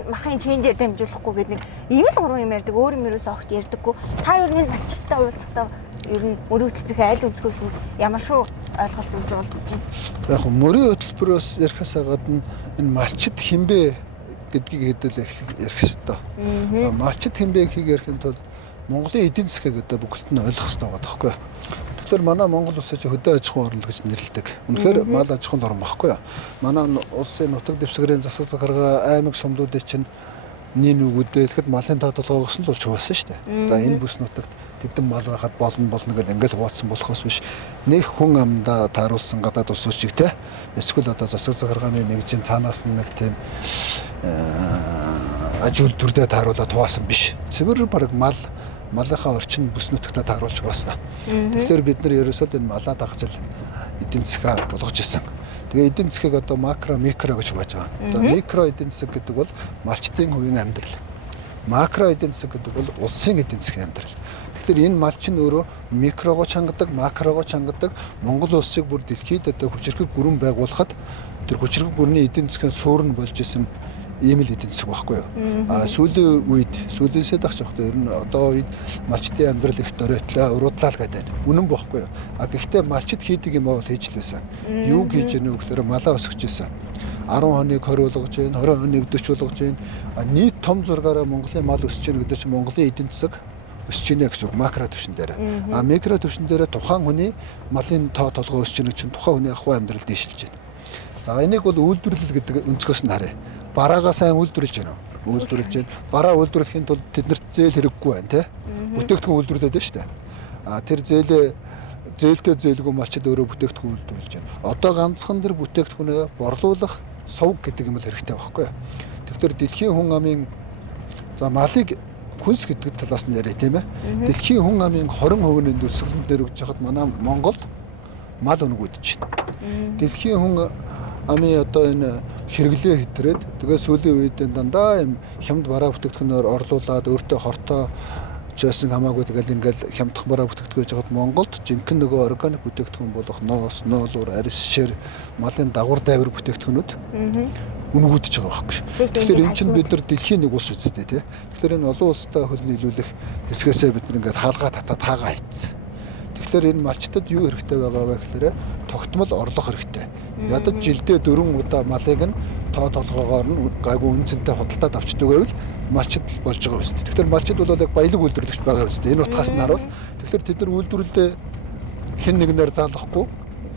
махын ченжээр дамжуулахгүй гэдэг нэг ийм л гурван юм ярьдаг. Өөр юм ерөөсөө огт ярьдаггүй. Та ер нь малчдтай уулзахдаа ер нь мөрийн хөтөлбөрийн айл өнцгөөс нь ямар шүү ойлголт өгж уулзж байна. Яг нь мөрийн хөтөлбөрөөс ярихаас гадна энэ малчид хинбэ гэдгийг хэдүүлээ ярих хэрэгтэй. Малчид хинбэ гэхийг ярихын тулд Монголын эдийн засгийг одоо бүгд нь ойлгох хэрэгтэй байгаа байхгүй юу? Тэгэхээр манай Монгол улсыг хөдөө аж ахуйн орн гэж нэрлэдэг. Үнэхээр мал аж ахуйн орн багхгүй юу? Манай улсын нутаг дэвсгэрийн засаг захиргаа аймаг сумдуудын чинь нин үгүүдээ тэгэхэд малын тодорхойгоос нь болж хуваасан шүү дээ. За энэ бүс нутагт тэдэн мал байхад болно гэл ингээл хуваацсан болохоос биш нэг хүн амдаа тааруулсан гадаад улсуудчиг те эсвэл одоо засаг захиргааны нэгжийн цаанаас нэг тийм аж үйлдвэрдээ тааруулаад хуваасан биш. Цэвэр баг малынхаа орчин бүс нутагтаа тааруулж хуваасан. Тэгэхээр бид нар ерөөсөө энэ малаа дагаж эдийн засгаа болгож ирсэн. Тэгээ эдийн засгийг одоо макро микро гэж хувааж байгаа. За микро эдийн засаг гэдэг бол малчтын хувийн амьдрал. Макро эдийн засаг гэдэг бол улсын эдийн засгийн амьдрал. Тэгэхээр энэ малч нь өөрөө микрого чангадаг, макрого чангадаг Монгол улсыг бүр дэлхийд одоо хүчирхэг бүрэн байгуулахад тэр хүчирхэг бүрний эдийн засгийн суурь нь болж исэн ийм л эдийн засаг байхгүй юу. Сүүлийн үеэсээ дагч явахдаа ер нь одоо үед малчтын амьдрал их дөрөөтлөө уруудлаа гэдэг. Үнэн бохгүй юу. Гэхдээ малчд хийдэг юм бол хийж л байсан. Юу хийж ийнө гэхээр малаа өсгөж байсан. 10 хоног 20 болгож байна, 20 хоног 40 болгож байна. Нийт том зургаараа Монголын мал өсөж байна гэдэг чинь Монголын эдийн засаг өсөж байна гэсэн үг макро түвшин дээр. Микро түвшин дээр тухайн хүний малын тоо толгой өсөж байна чинь тухайн хүний ахуй амьдрал дэвшилж байна. За энийг бол үйлдвэрлэл гэдэг өнцгөөс нь харъя. Бараагаа сайн үйлдвэрлэж байна уу? Үйлдвэрлэж байна. Бараа үйлдвэрлэхийн тулд тэднэрт зээл хэрэггүй байна те. Бүтээгдэхүүн үйлдвэрлээд байна шүү дээ. Тэр зээлтэй зээлгүй малчид өөрөө бүтээгдэхүүн үйлдвэрлэж байна. Одоо ганцхан тэр бүтээгдэхүүнээ борлуулах сувг гэдэг юм л хэрэгтэй байхгүй юу? Тэгэхээр дэлхийн хүн амын за малыг хүнс гэдэг талаас нь яриа тийм ээ. Дэлхийн хүн амын 20% нь өсгөлн дээр өгж хахад манай Монголд мал өнгөдөж байна. Дэлхийн хүн амын одоо энэ хэрэглээ хэтрээд тэгээ сүүлийн үед дандаа юм хямд бараа бүтээгдэхүүнээр орлуулад өөртөө хортоо чөөсөн хамаагүй тэгэл ингээл хямдхан бараа бүтээгдэхүүн гэж хад Монголд жинхэнэ нөгөө органик бүтээгдэхүүн болох ноос, ноолуур, арьс, шир, малын дагвар дайвар бүтээгдэхүүнүүд үнгүүдэж байгаа байхгүй. Тэгэхээр эн чинь бид нар дэлхийн нэг улс үстэй тий. Тэгэхээр энэ олон улстай хөл нийлүүлэх хэсгээсээ бид нар ингээд хаалгаа татаад хаагаа хийцсэн. Тэгэхээр энэ малчтад юу хэрэгтэй байгаа вэ гэхээр тогтмол орлого хэрэгтэй. Ядаж жилдээ 4 удаа малыг нь тоо толгоогоор нь гайгүй үнцэнтэй худалдаад авчдаг байвал малчд болж байгаа үстэй. Тэгэхээр малчд бол яг баялаг үйлдвэрлэгч байгаа үстэй. Энэ утгаас нь харуул. Тэгэхээр тэд нар үйлдвэрлэлээ хэн нэгнээр заалахгүй,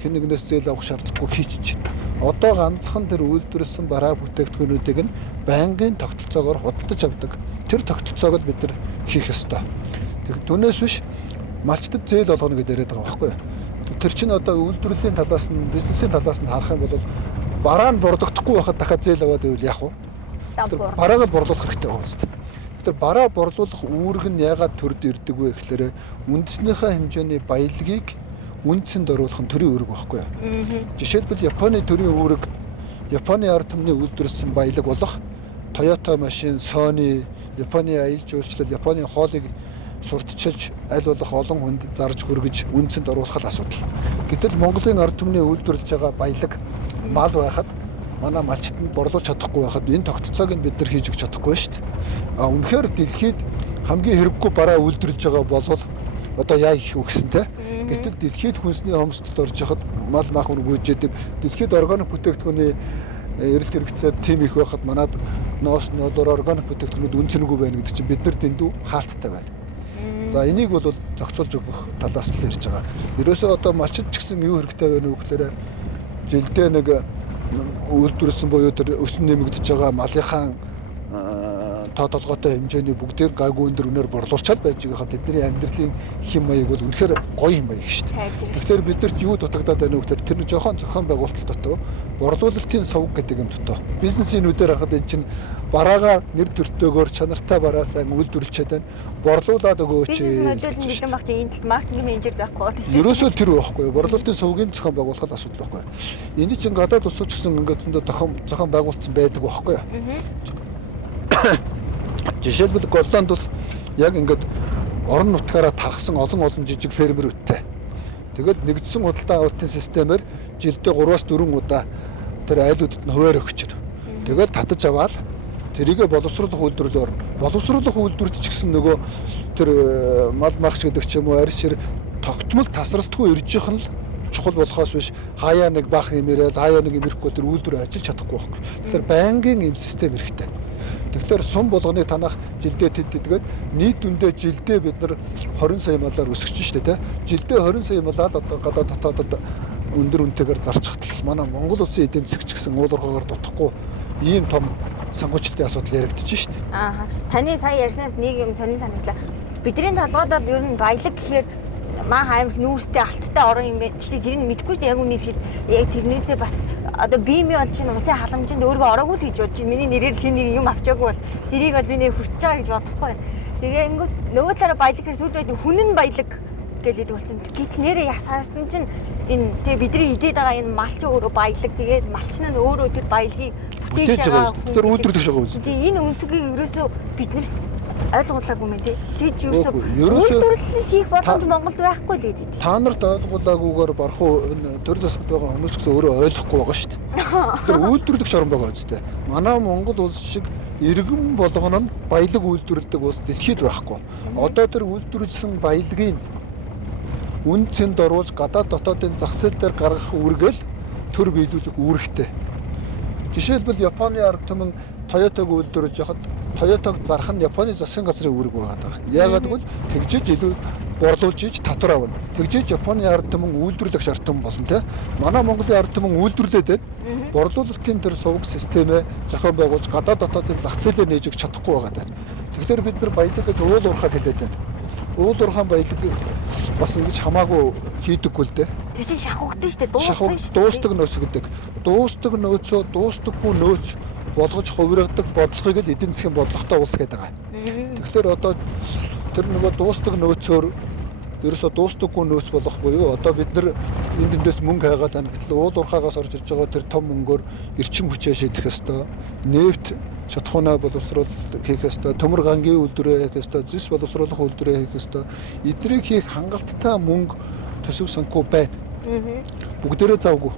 хэн нэгнээс зээл авах шаардлагагүй хийчих чинь. Одоо ганцхан тэр үйлдвэрлэсэн бараа бүтээгдэхүүнүүдийг нь байнгын тогтолцоогоор худалдаж авдаг. Тэр тогтолцоог л бид нар хийх ёстой. Тэгэхээр түүнээс биш малчдад зээл олгоно гэдээ яриад байгаа байхгүй юу? Тэр чинь одоо үйлдвэрлэлийн талаас нь, бизнесийн талаас нь харах юм бол бараа нь борлогдохгүй байхад дахиад зээл аваад ивэл яах вэ? Барааг л борлуулах хэрэгтэй байгаа үстэй. Тэгэхээр бараа борлуулах үүрэг нь яагаад төрд ирдэг вэ гэхээр үндэснийхээ хэмжээний баялагийг үндсэнд оруулах нь төрийн үүрэг байхгүй юу? Жишээлбэл Японы төрийн үүрэг Японы ард түмний үйлдвэрлэсэн баялаг болох Toyota машин, Sony, Японы аялал жуулчлал, Японы хоолыг сурталчилж аль болох олон хүнд зарж хүргэж үндсэнд оруулах асуудал. Гэтэл Монголын ард түмний үйлдвэрлэж байгаа баялаг мал байхад манай малчтанд борлуулж чадахгүй байхад энэ тогтолцоог нь бид нар хийж өгч чадахгүй шүү дээ. Үнэхээр дэлхийд хамгийн хэрэггүй бараа үйлдвэрлэж байгаа болвол одоо яа их үгсэн те. Гэтэл дэлхийд хүнсний хомсдолд орж яхад мал маахмар гүйжээдэг. Дэлхийд органик бүтээгдэхүүний эрэлт хэрэгцээ тийм их байхад манад ноос нодор органик бүтээгдэхүүнүүд үнцэнгүй байна гэдэг чинь бид нар дэндүү хаалттай байна. За энийг бол зохицуулж өгөх талаас нь ярьж байгаа. Ерөөсөө одоо малчид ч гэсэн юу хэрэгтэй байна вэ гэхээр жилдээ нэг үйлдвэрлэсэн буюу тэр өсөн нэмэгдэж байгаа малынхаа тоо толгойтой хэмжээний бүгдийг гайгүй өндөр үнээр борлуулчаад байж байгаа тэдний амьдралын хэм маяг бол үнэхээр гоё юм маяг шүү дээ. Тэгэхээр биднэрт юу дутагдаад байна вэ гэхээр тэр нь жоохон зохион байгуулалт дотоо борлуулалтын сувг гэдэг юм дотоо. Бизнесинүүдээр харахад энэ чинь бараагаа нэр төртөөгөөр чанартай бараасаа үйлдвэрлэчихэд байна. Борлуулаад өгөөч. Бизнес модель нь бэлэн багч энэ талд маркетинг менежер байхгүй байна шүү дээ. Ерөөсөө тэр байхгүй. Борлуулалтын сувгийн зохион байгуулахад асуудал байхгүй. Эний чинь гадаад улсууд ч гэсэн ингээд зохион байгуулсан байдаг байхгүй юу? Жишээлбэл Голланд улс яг ингээд орон нутгаараа тархсан олон жижиг фермерүүдтэй. Тэгэл нэгдсэн худалдаа авалтын системээр жилдээ 3-4 удаа тэр айлуудад нь хуваар өгчээр. Тэгэл татаж аваад тэрийгэ боловсруулах үйлдвэрлэлд орно. Боловсруулах үйлдвэрт ч гэсэн нөгөө тэр мал махч гэдэг ч юм уу арьс шир тогтмол тасралтгүй иржих нь л чухал болохоос биш хаяа нэг бах нэмэрэл хаяа нэг нэмэрэхгүй тэр үйлдвэр ажиллаж чадахгүй байхгүй. Тэгэхээр байнгын ийм систем хэрэгтэй. Тэгэхээр сум болгоны танах жилдээ тэдгээд нийт үндэ жилдээ бид нар 20 сая малаар өсгөж штэ тэ. Жилдээ 20 сая малаар одоо гадаад дотоодод өндөр үнэтэйгээр зарчихтал манай Монгол улсын эдийн засаг ч гэсэн уулуургаар дутхгүй ийм том санхүүжилтийн асуудал яригдчих штэ. Таны сая ярьснаас нэг юм сонин санагдлаа. Бидний толгойд бол ер нь баялаг гэхээр маа хаймх нүүрстэй алттай орон юм байна. Гэхдээ тэрийг мэдгүй шүү дээ. Яг үнэ хэлэхэд яг тэрнээсээ бас одоо биемийн бол чинь усын халамжинд өөрийгөө ороогүй гэж бодож байна. Миний нэрээр хин нэг юм авчаагүй бол тэрийг бол би нэр хүрчэж байгаа гэж бодохгүй байна. Тэгээ ингээд нөгөө талаараа баялаг гэхэр сүүл байд хүн нь баялаг гэлээд болсон. Гэтэл нэрээ ясаарсан чинь энэ тэгээ бидний идээд байгаа энэ малч өөрөө баялаг. Тэгээд малч нь өөрөө тэр баялагийг бүтээж байгаа. Тэр үйлдвэрлэж байгаа үст. Тэгээ энэ үнцгийг ерөөсөө биднэрт ойлгуулаагүй мэн тий. Тэгж ерөөсөө үйлдвэрлэл хийх боломж Монголд байхгүй л гэдэг. Та нарт ойлгуулаагүйгээр барах уу энэ төр засагт байгаа хүмүүс ч гэсэн өөрөө ойлгохгүй байгаа шүү дээ. Тэр үйлдвэрлэгч орн байгаа үстэй. Манай Монгол улс шиг иргэн болгоно нь баялаг үйлдвэрлэдэг улс дэлхийд байхгүй. Одоо тэр үйлдвэрлэсэн баялагын үн цэнд оруулж гадаад дотоодын зах зээл дээр гаргах үргээл төр биелүүлэх үүрэгтэй. Жишээлбэл Японы ард түмэн Toyota-г үйлдвэрлэж яхад Toyota-г зарах нь Японы засгийн газрын үүрэг байгаа. Яагаад гэвэл тэгжиж илүү борлуулж иж татвар авна. Тэгжиж Японы ард түмэн үйлдвэрлэх ард түмэн болно те. Манай Монголын ард түмэн үйлдвэрлээд борлуулалтын тэр сувг системээ зохион байгуулж гадаад дотоодын зах зээлээ нээж өгч чадахгүй байгаа даа. Тэгэхээр бид нар баялаг гэж уул уурхай хэлээд байна. Уул уурхайн баялаг бас ингэж хамаагүй хийдэггүй л дээ. Тэг чи шахагдсан шүү дээ. Дууссан шүү дээ. Дуустдаг нөөц гэдэг. Дуустдаг нөөцөө дуустдаггүй нөөц болгож хувиргадаг бодлогыг л эдийн засгийн бодлоготой улс гэдэг байгаа. Тэгэхээр одоо тэр нөгөө дуустдаг нөөцөөр ерөөсөө дуустдаггүй нөөц болох буюу одоо бид нар энэ дэндээс мөнгө хайгаад байна гэтэл уул уурхаагаас орж ирж байгаа тэр том мөнгөөр эрчим хүчээ шийдэх ёстой. Нефт шатхуунаа боловсруулалт хийх ёстой, төмөр гангийн үйлдвэрээ хийх ёстой, зис боловсруулах үйлдвэрээ хийх ёстой. Эднийг хийх хангалттай мөнгө төсөв санхүү байна. Бүгдээрээ завгүй.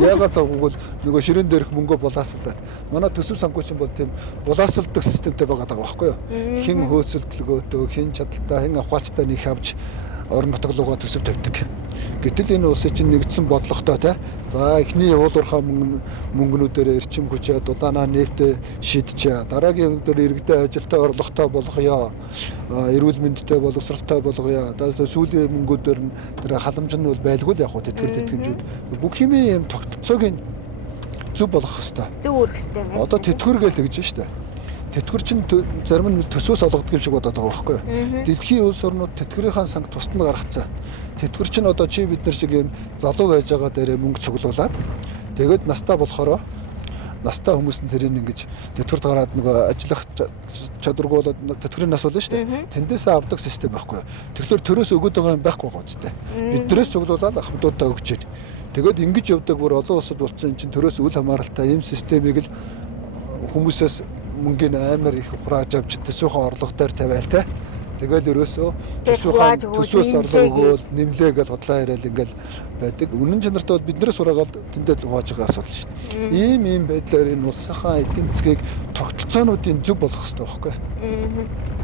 Яагаад завгүй бол нөгөө ширээн дээрх мөнгөө булаасалдаад. Манай төсөв санхүүч бол тийм булаасалдаг системтэй байгаа байхгүй юу? Хэн хөөцөлдөлгөөтөө, хэн чадaltaа, хэн авахчтай нэг авч орон нутглуугаа төсөв тавьдаг. Гэтэл энэ улсын чинь нэгдсэн бодлоготой тий. За эхний уул уурхай мөнгнүүдээр эрчим хүчээ дулаанаа нефтэ шийдчихээ. Дараагийн өдөр иргэдэд ажилтаа орлоготой болгоё. Эрүүл мэндтэй боловсралтай болгоё. Одоо сүүлийн мөнгүүдээр нь тэр халамж нь бол байлгүй л яг хөө тэтгэмжүүд. Бүх юмээ юм тогтцоог нь зөв болгох хэвээр. Зөв өргөх хэвээр байна. Одоо тэтгэвэр гэж штэ. Тэтгэвэр чинь зарим нь төсөөс олгодог юм шиг бодоод байгаа байхгүй юу? Дэлхийн улс орнууд тэтгэврийн санг тусад нь гаргацсан. Тэтгэвэр чинь одоо чи бид нар шиг юм залуу байж байгаа дээрээ мөнгө цуглуулад тэгээд настаа болохоро настаа хүмүүс нь тэрийг ингэж тэтгэврт гараад нөгөө ажиллах чадваргүй болоод тэтгэврийн нас болно шүү дээ. Тэндээсээ авдаг систем байхгүй юу? Тэгэхээр төрөөс өгöd байгаа юм байхгүй гоо зү. Биднээс цуглуулаад ахмадуудаа өгч जैन. Тэгээд ингэж явдаг бүр олон улсад болсон чинь төрөөс үл хамааралтай ийм системийг л хүмүүсээс мөнгөний амар их хурааж авч төсөөхөн орлого дээр тавиал те. Тэгэл ерөөсөө төсвөөс орлого өгөөл нэмлээ гэж бодлоо яриад ингээл байдаг. Үнэн чанартай бол биднээс сураагаад тэндээ хувааж байгаа асуудал шүү дээ. Ийм байдлаар энэ улсынхаа эдийн засгийг тогтолцоонуудын зөв болгох хэрэгтэй байхгүй.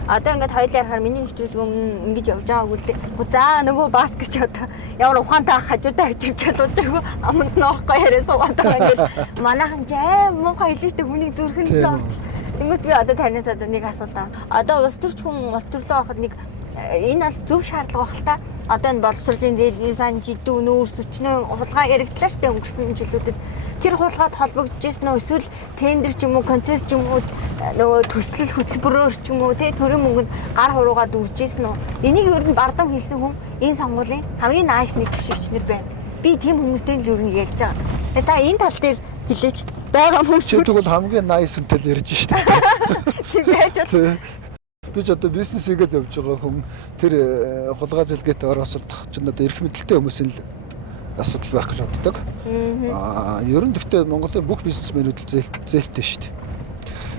Одоо ингээд хоёулаа ярахаар миний нэвтрүүлэг өмнө ингэж явж байгааг үлээ. За нөгөө бас гэж одоо ямар ухаантай ах хажуудаа хичээж залууж байгаа аманд ноохгүй яриа суугаад байгаа ингээд манайхан жаа муухай хэлж штэ хүний зүрхэнд нь ортол. Ингээд би одоо танаас одоо нэг асуулт авсан. Одоо улс төрч хүн улс төрлөө ороход нэг энэ бол зөв шаардлага байх л та. Одоо энэ боловсролын зээлийн сан жидүү нүүрс өчнөө хулгай яригдлаа штэ өнгөрсөн жилүүдэд тэр хулгайд холбогдож ирсэн үү эсвэл тендер ч юм уу концесс ч юм уу нөгөө төсөл хөтөлбөрөөр ч юм уу тий төрийн мөнгөнд гар хуруугаад үрж ирсэн үү? Энийг ер нь бардам хэлсэн хүн энэ сонгуулийн хамгийн нааш нэг төвшигчнэр байна. Би тийм хүмүүстэй л ер нь ярьж байгаа. Та энэ тал дээр хэлээч байгаа хүмүүс чи тэгвэл хамгийн нааш үнэтэй ярьж штэ. Тийм байж бол Бид одоо бизнес хийгээд явж байгаа хүн тэр хулгай зэлгээтэй оросолдох чинь одоо эрх мэдэлтэй хүмүүсийн л асуудал байх гэж боддог. Ер нь гэхдээ Монголын бүх бизнесмэнүүд л зээлтэй шүү дээ.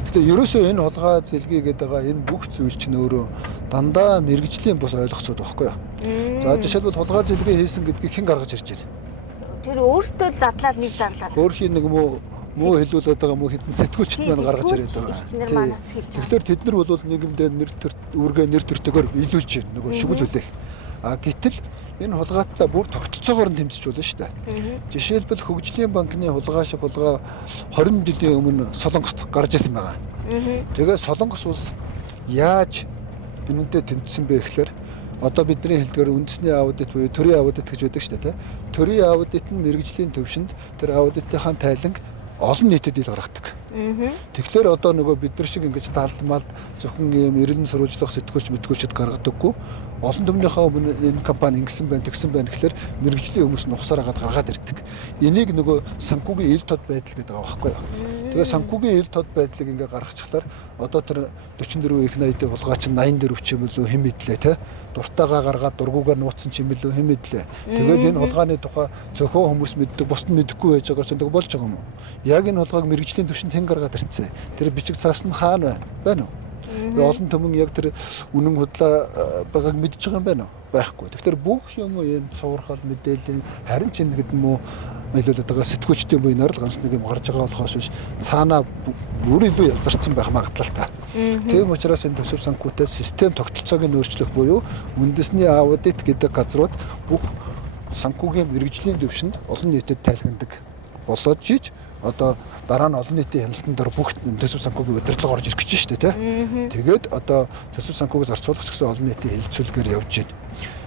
Гэхдээ ерөөсөө энэ хулгай зэлгээгээд байгаа энэ бүх зүйл чинь өөрөө дандаа мэрэгжлийн бус ойлгоцоод байхгүй юу? За жишээлбэл хулгай зэлгээ хийсэн гэдгийг хэн гаргаж ирж байна? Тэр өөртөө л задлаад нэг зарлаад. Өөрхийн нэг муу хэлүүлээд байгаа муу хитэн сэтгүүлчт маань гаргаж ирээд байгаа. Тэгэхээр тэд нар бол нийгэмдээ нэр төртэйгээр илүүлж байна. Нөгөө шүглүүлэх. Гэтэл энэ хулгайтай бүр тогтолцоогоор нь тэмцэж болно шүү дээ. Жишээлбэл Хөгжлийн банкны хулгай шиг хулгай 20 жилийн өмнө Солонгост гарч ирсэн байгаа. Тэгээд Солонгос улс яаж энэнтэй тэмцсэн бэ гэхээр одоо бидний хэлдгээр үндэсний аудит буюу төрийн аудит гэж байдаг шүү дээ. Төрийн аудит нь мэрэгжлийн төвшөнд тэр аудитынхаа тайланг олон нийтэд ил гаргадаг. Тэгэхээр одоо нөгөө бид нар шиг ингэж талдмалд зөвхөн ийм эрдэнэ сурвалжлах сэтгүүлч мэтгүүлчд гаргадаггүй. Олон түмнийхээ энэ компани ингэсэн байна, тэгсэн байна гэхэлэр мэрэгжлийн хүмүүс нухсаар агаад гаргаад ирдэг. Энийг нөгөө санхүүгийн ил тод байдал гэдэг байгаа байхгүй юу? Тэгээ санхүүгийн ил тод байдлыг ингээ гаргачихлаар одоо тэр 44 их 80-д хулгай чинь 84 ч юм уу хэн мэдлээ те. Дуртайгаа гаргаад дургуугаар нууцсан ч юм билүү хэн мэдлээ. Тэгээд энэ хулгааны тухай зөвхөн хүмүүс мэддэг, бусд нь мэдэхгүй байж байгаа ч энэ болж байгаа юм уу? Яг энэ хулгайг мэрэгжлийн төвшөнд хэн гаргаад ирцээ? Тэр бичиг цаас нь хаана байна уу? Олон түмэн яг тэр үнэн худлаа байгааг мэдж байгаа юм байна уу? Байхгүй. Тэгэхээр бүх юм ийм цуврахал мэдээлэл харин ч энэ гэдэг юм уу хэлүүлээд байгаа сэтгүүлчдийн буйнаар л ганц нэг юм гарч байгаа болохоос биш цаанаа бүр илүү язарсан байх магадлалтай. Тийм учраас энэ төсөв санхүүтэй систем тогтолцоог нь өөрчлөх буюу үндэсний аудит гэдэг газрууд бүх санхүүгийн мэрэгжлийн төвшөнд олон нийтэд тайлгнадаг болоод жиж одоо дараа нь олон нийтийн хяналтанд дор бүх төсөв санхүүгийн удирдлага орж ирэх гэж шүү дээ тий. Тэгээд одоо төсөв санхүүг зарцуулах гэсэн олон нийтийн хэлэлцүүлгээр явж байна.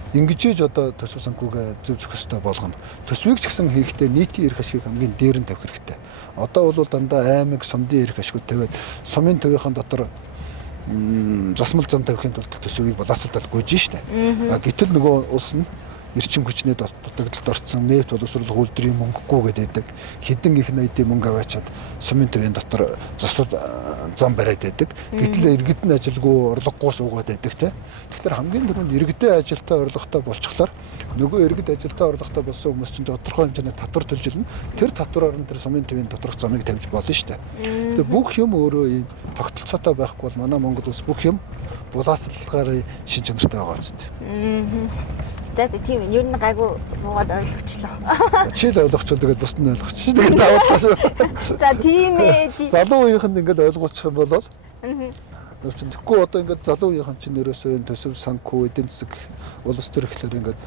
Ингэж одоо төсөв санхүүгээ зөв зохистой болгоно. Төсвийг ч гэсэн хийхдээ нийтийн эрх ашигыг хамгийн дээр нь тавих хэрэгтэй. Одоо бол дандаа аймаг сумдын эрх ашигуд тавиад сумын төвийнхэн дотор засмал зам тавихын тулд төсвийг боловсруулалт гүйж штэ. Гэтэл нөгөө улс нь эрчим хүчний дутагдлалд орцсон нефть боловсруулах үйлдвэрийн мөнгөгүй гэдэг хэдэн их 80-ийн мөнгө аваачаад сумын төвийн дотор засвал зам бариад байдаг. Гэтэл иргэдэн ажилгүй орлогогүй суугаад байдаг те. Тэгэхээр хамгийн түрүүнд иргэдэн ажилтай орлоготой болчихлоор нөгөө иргэд ажилтай орлоготой болсон хүмүүс чинь тодорхой хэмжээний татвар төлж ирнэ. Тэр татвараар нь тэр сумын төвийн доторх замыг тавьж болно шүү дээ. Тэгэхээр бүх юм өөрөө ийм тогтолцоотой байхгүй бол манай Монгол улс бүх юм булаацлагаар шин чанартай байгаа үстэй. За тийм ээ. Ер нь гайгүй буугаад ойлгочлоо. Чи л ойлгочихвол тэгээд бусд нь ойлгочих. Тэгээд заавал шүү. За тийм ээ. Залуу үеийнхэнд ингээд ойлгуулчих юм бол Өвчин тэгэхгүй одоо ингээд залуу үеийнхэн чинь нэрөөсөө энэ төсөв санхүү эдийн засаг улс төр ихлээр ингээд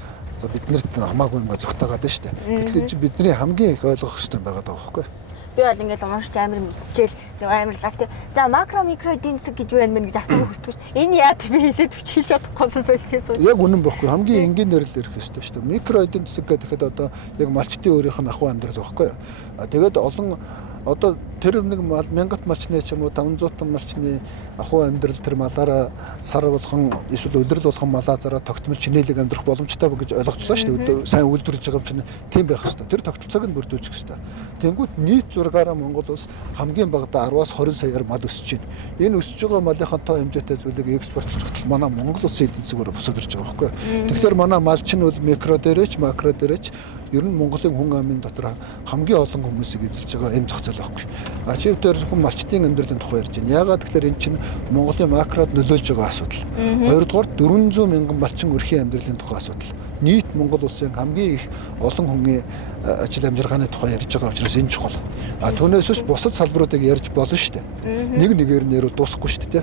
биднэрт хамаагүй юм зөгтөөгаад байна шүү дээ. Гэтэл чи бидний хамгийн их ойлгох хэрэгтэй байгаад байгаа байхгүй. Би бол ингээд уншиж амар мэдчихэл нэг амар лаг тий. За макро микро эдийн засаг гэж байна мэн гэж асуух хүсдэг шүү. Энэ яа би хэлээд өчилж чадахгүй бол байлгээс үү. Яг үнэн бохгүй. Хамгийн энгийнээр л ирэх хэрэгтэй шүү дээ. Микро эдийн засаг гэхэд одоо яг малчтын өөрийнх нь ахуй амьдрал байхгүй. Тэгээд олон одоо тэр нэг мянгат малчны ч юм уу 500 тонн малчны ахуй амьдрал тэр малаараа сар болгон эсвэл өдрөл болгон малаа зараа тогтмол чинээлэг амьдрах боломжтой гэж ойлгочлаа шүү дээ. Сайн үйлдвэрлэж байгаа юм чинь тийм байх хэрэгтэй. Тэр тогтолцоог нь бүрдүүлчих хэрэгтэй. Тэнгүүт нийт зургаараа Монгол улс хамгийн багадаа 10-аас 20 саяар мал өсөж байна. Энэ өсөж байгаа малынхаа тоо хэмжээтэй зүйлийг экспортлох хөтөл манай Монгол улсын эдийн засгаараа босоод ирж байгаа байхгүй. Тэгэхээр манай малч нь бол микро дээрээч макро дээрээч ер нь Монголын хүн амын дотор хамгийн олон хүмүүсийг эзэлж байгаа эм зах зээл байхгүй. А чи өвдөр хүн малчтын амьдралын тухай ярьж байна. Яагаад тэгэхээр эн чинь Монголын макрод нөлөөлж байгаа асуудал. Хоёрдугаар 400 мянган малчин өрхийн амьдралын тухай асуудал. Нийт Монгол улсын хамгийн их олон хүний ажил амжиргааны тухай ярьж байгаа учраас энэ чухал. А түүнээс биш бусад салбаруудыг ярьж болно шүү дээ. Нэг нэгээр нэрүү дуусахгүй шүү дээ.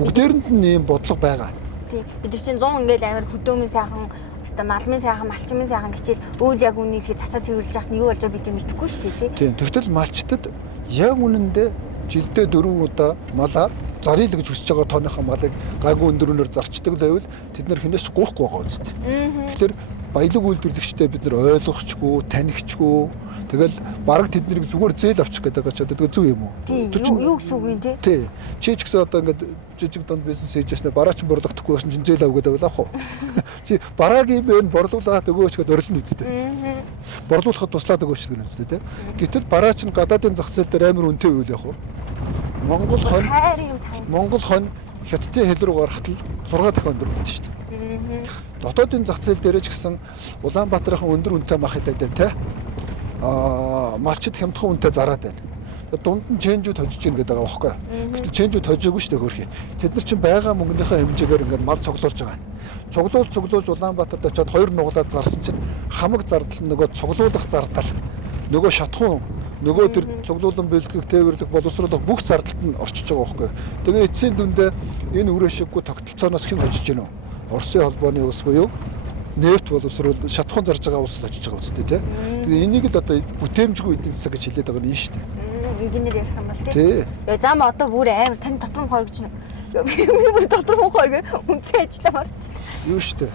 Бүгдээрэнд нь ийм бодлого байгаа. Тийм. Бид нар чинь 100 ингээл амар хөдөөмийн сайхан, өстой малмын сайхан, малчмын сайхан гэчил үйл яг үнийг засаа цэвэрлж яхад нь юу болж байгааг бид мэдэхгүй шүү дээ, тийм. Тэгтэл малчтад яг үнэндээ жилдээ 4 удаа малаа зарил гэж хүсэж байгаа тооныхоо малыг гайгүй өндөрөөр зарчдаг байвал тэд нар хинээс гоохгүй байгаа үст. Тэгэхээр баялаг үйлдвэрлэгчтэй бид нар ойлгохчгүй, танихчгүй тэгэл бараг тэднийг зүгээр зээл авчих гэдэг байгаа ч одоо зөв юм уу? Тийм. Юу гэсэн үг юм те? Тий. Чи ч гэсэн одоо ингээд жижиг дунд бизнес хийжсэн бараа чинь борлогдохгүй байсан чинь зээл авгээд байвал авах уу? Чи бараагийн бээр борлуулаад өгөөч гэдээ орилно үсттэй. Борлуулахад туслаад өгөөч гэдэг нь үсттэй те. Гэтэл бараа чинь гадаадын зах зээл дээр амар үнэтэй үйл явах уу? Монгол хонь хятадын хэл рүү гарахад л 6 дахин өндөр байна шүү дээ. Дотоодын зах зээл дээр ч гэсэн Улаанбаатарын өндөр үнэтэй мах идэв те. Малчид хямдхан үнэтэй зараад байна. Дунд нь ченжүүд хожиж ийн гэдэг байгаа байхгүй. Гэтэл ченжүүд хожоогүй шүү дээ хөрхий. Тэд нар чинь байгаа мөнгөнийхөө хэмжээгээр ингээд мал цуглуулж байгаа. Цуглуулж Улаанбаатарт очиод 2 нуглаад зарсан чинь хамаг зардал нөгөө цуглуулах зардал нөгөө шатхуун нөгөө тэр цуглуулан бэлтгэх тээвэрлэх боловсруулах бүх зардалд нь орчиж байгаа байхгүй. Тэгээ эцсийн дүндээ энэ үр ашиггүй тогтолцооноос хэн хожиж гэнэ үү? Оросын холбооны улс буюу нефт боловсруул шатхуун зарж байгаа улс л очиж байгаа үстэй тий. Тэгээ энийг л одоо бүтээмжгүй эдийн засаг гэж хэлээд байгаа нь шүү дээ. Инженеэр ярих юм бол тий. Зам одоо бүр амар тань дотор мохор гэж би бүр дотор мохор гэж үнцэн ажиллаа марчихлаа. Юу шүү дээ.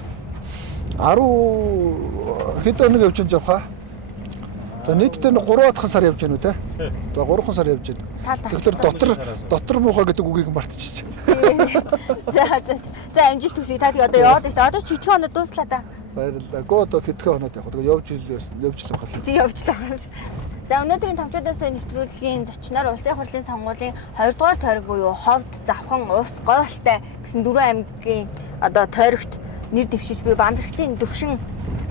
10 хэд өнөг явж байгаа. За нийтдээ 3 дахь сар явж гэнэ үү те? За 3 сар явж гэнэ. Тэгэхээр дотор муухай гэдэг үгийг мартчих. За амжилт хүсье. Та тэгээ одоо яваад байна шүү дээ. Одоо ч хэдхэн хоног дууслаа да. Баярлалаа. Гоо одоо хэдхэн хоног явах. Тэгээ явж л байх юм. Явж л байх. За өнөөдрийн томчуудаас нэвтрүүлгийн зочноор Улсын их хурлын сонгуулийн 2 дугаар тойрог буюу Ховд, Завхан, Ус, Гойлтой гэсэн 4 аймгийн одоо тойрогт нэр дэвшиж буй банзрагчийн төвшин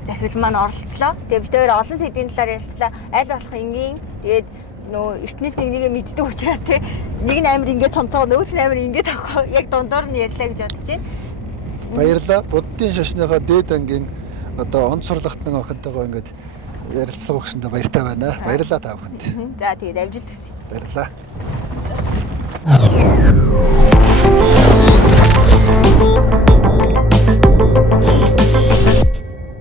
захирал маань оролцлоо. Тэгээ бид хоёр олон сэдвийн талаар ярилцлаа. Аль болох энгийн тэгээд нөө эртнээс нэгийг мэддэг учраас те нэг нь амар ингээд цомцоо нөгөөх нь амар ингээд авах яг дундуур нь ярьлаа гэж бодож байна. Баярлалаа. Буддын шашныхаа дээд ангийн одоо онц сурлагтны охинтойгоо ингээд ярилцлага өгсөндөө баяртай байна. Баярлалаа та бүхэнд. За тэгээд амжилт хүсье. Баярлалаа.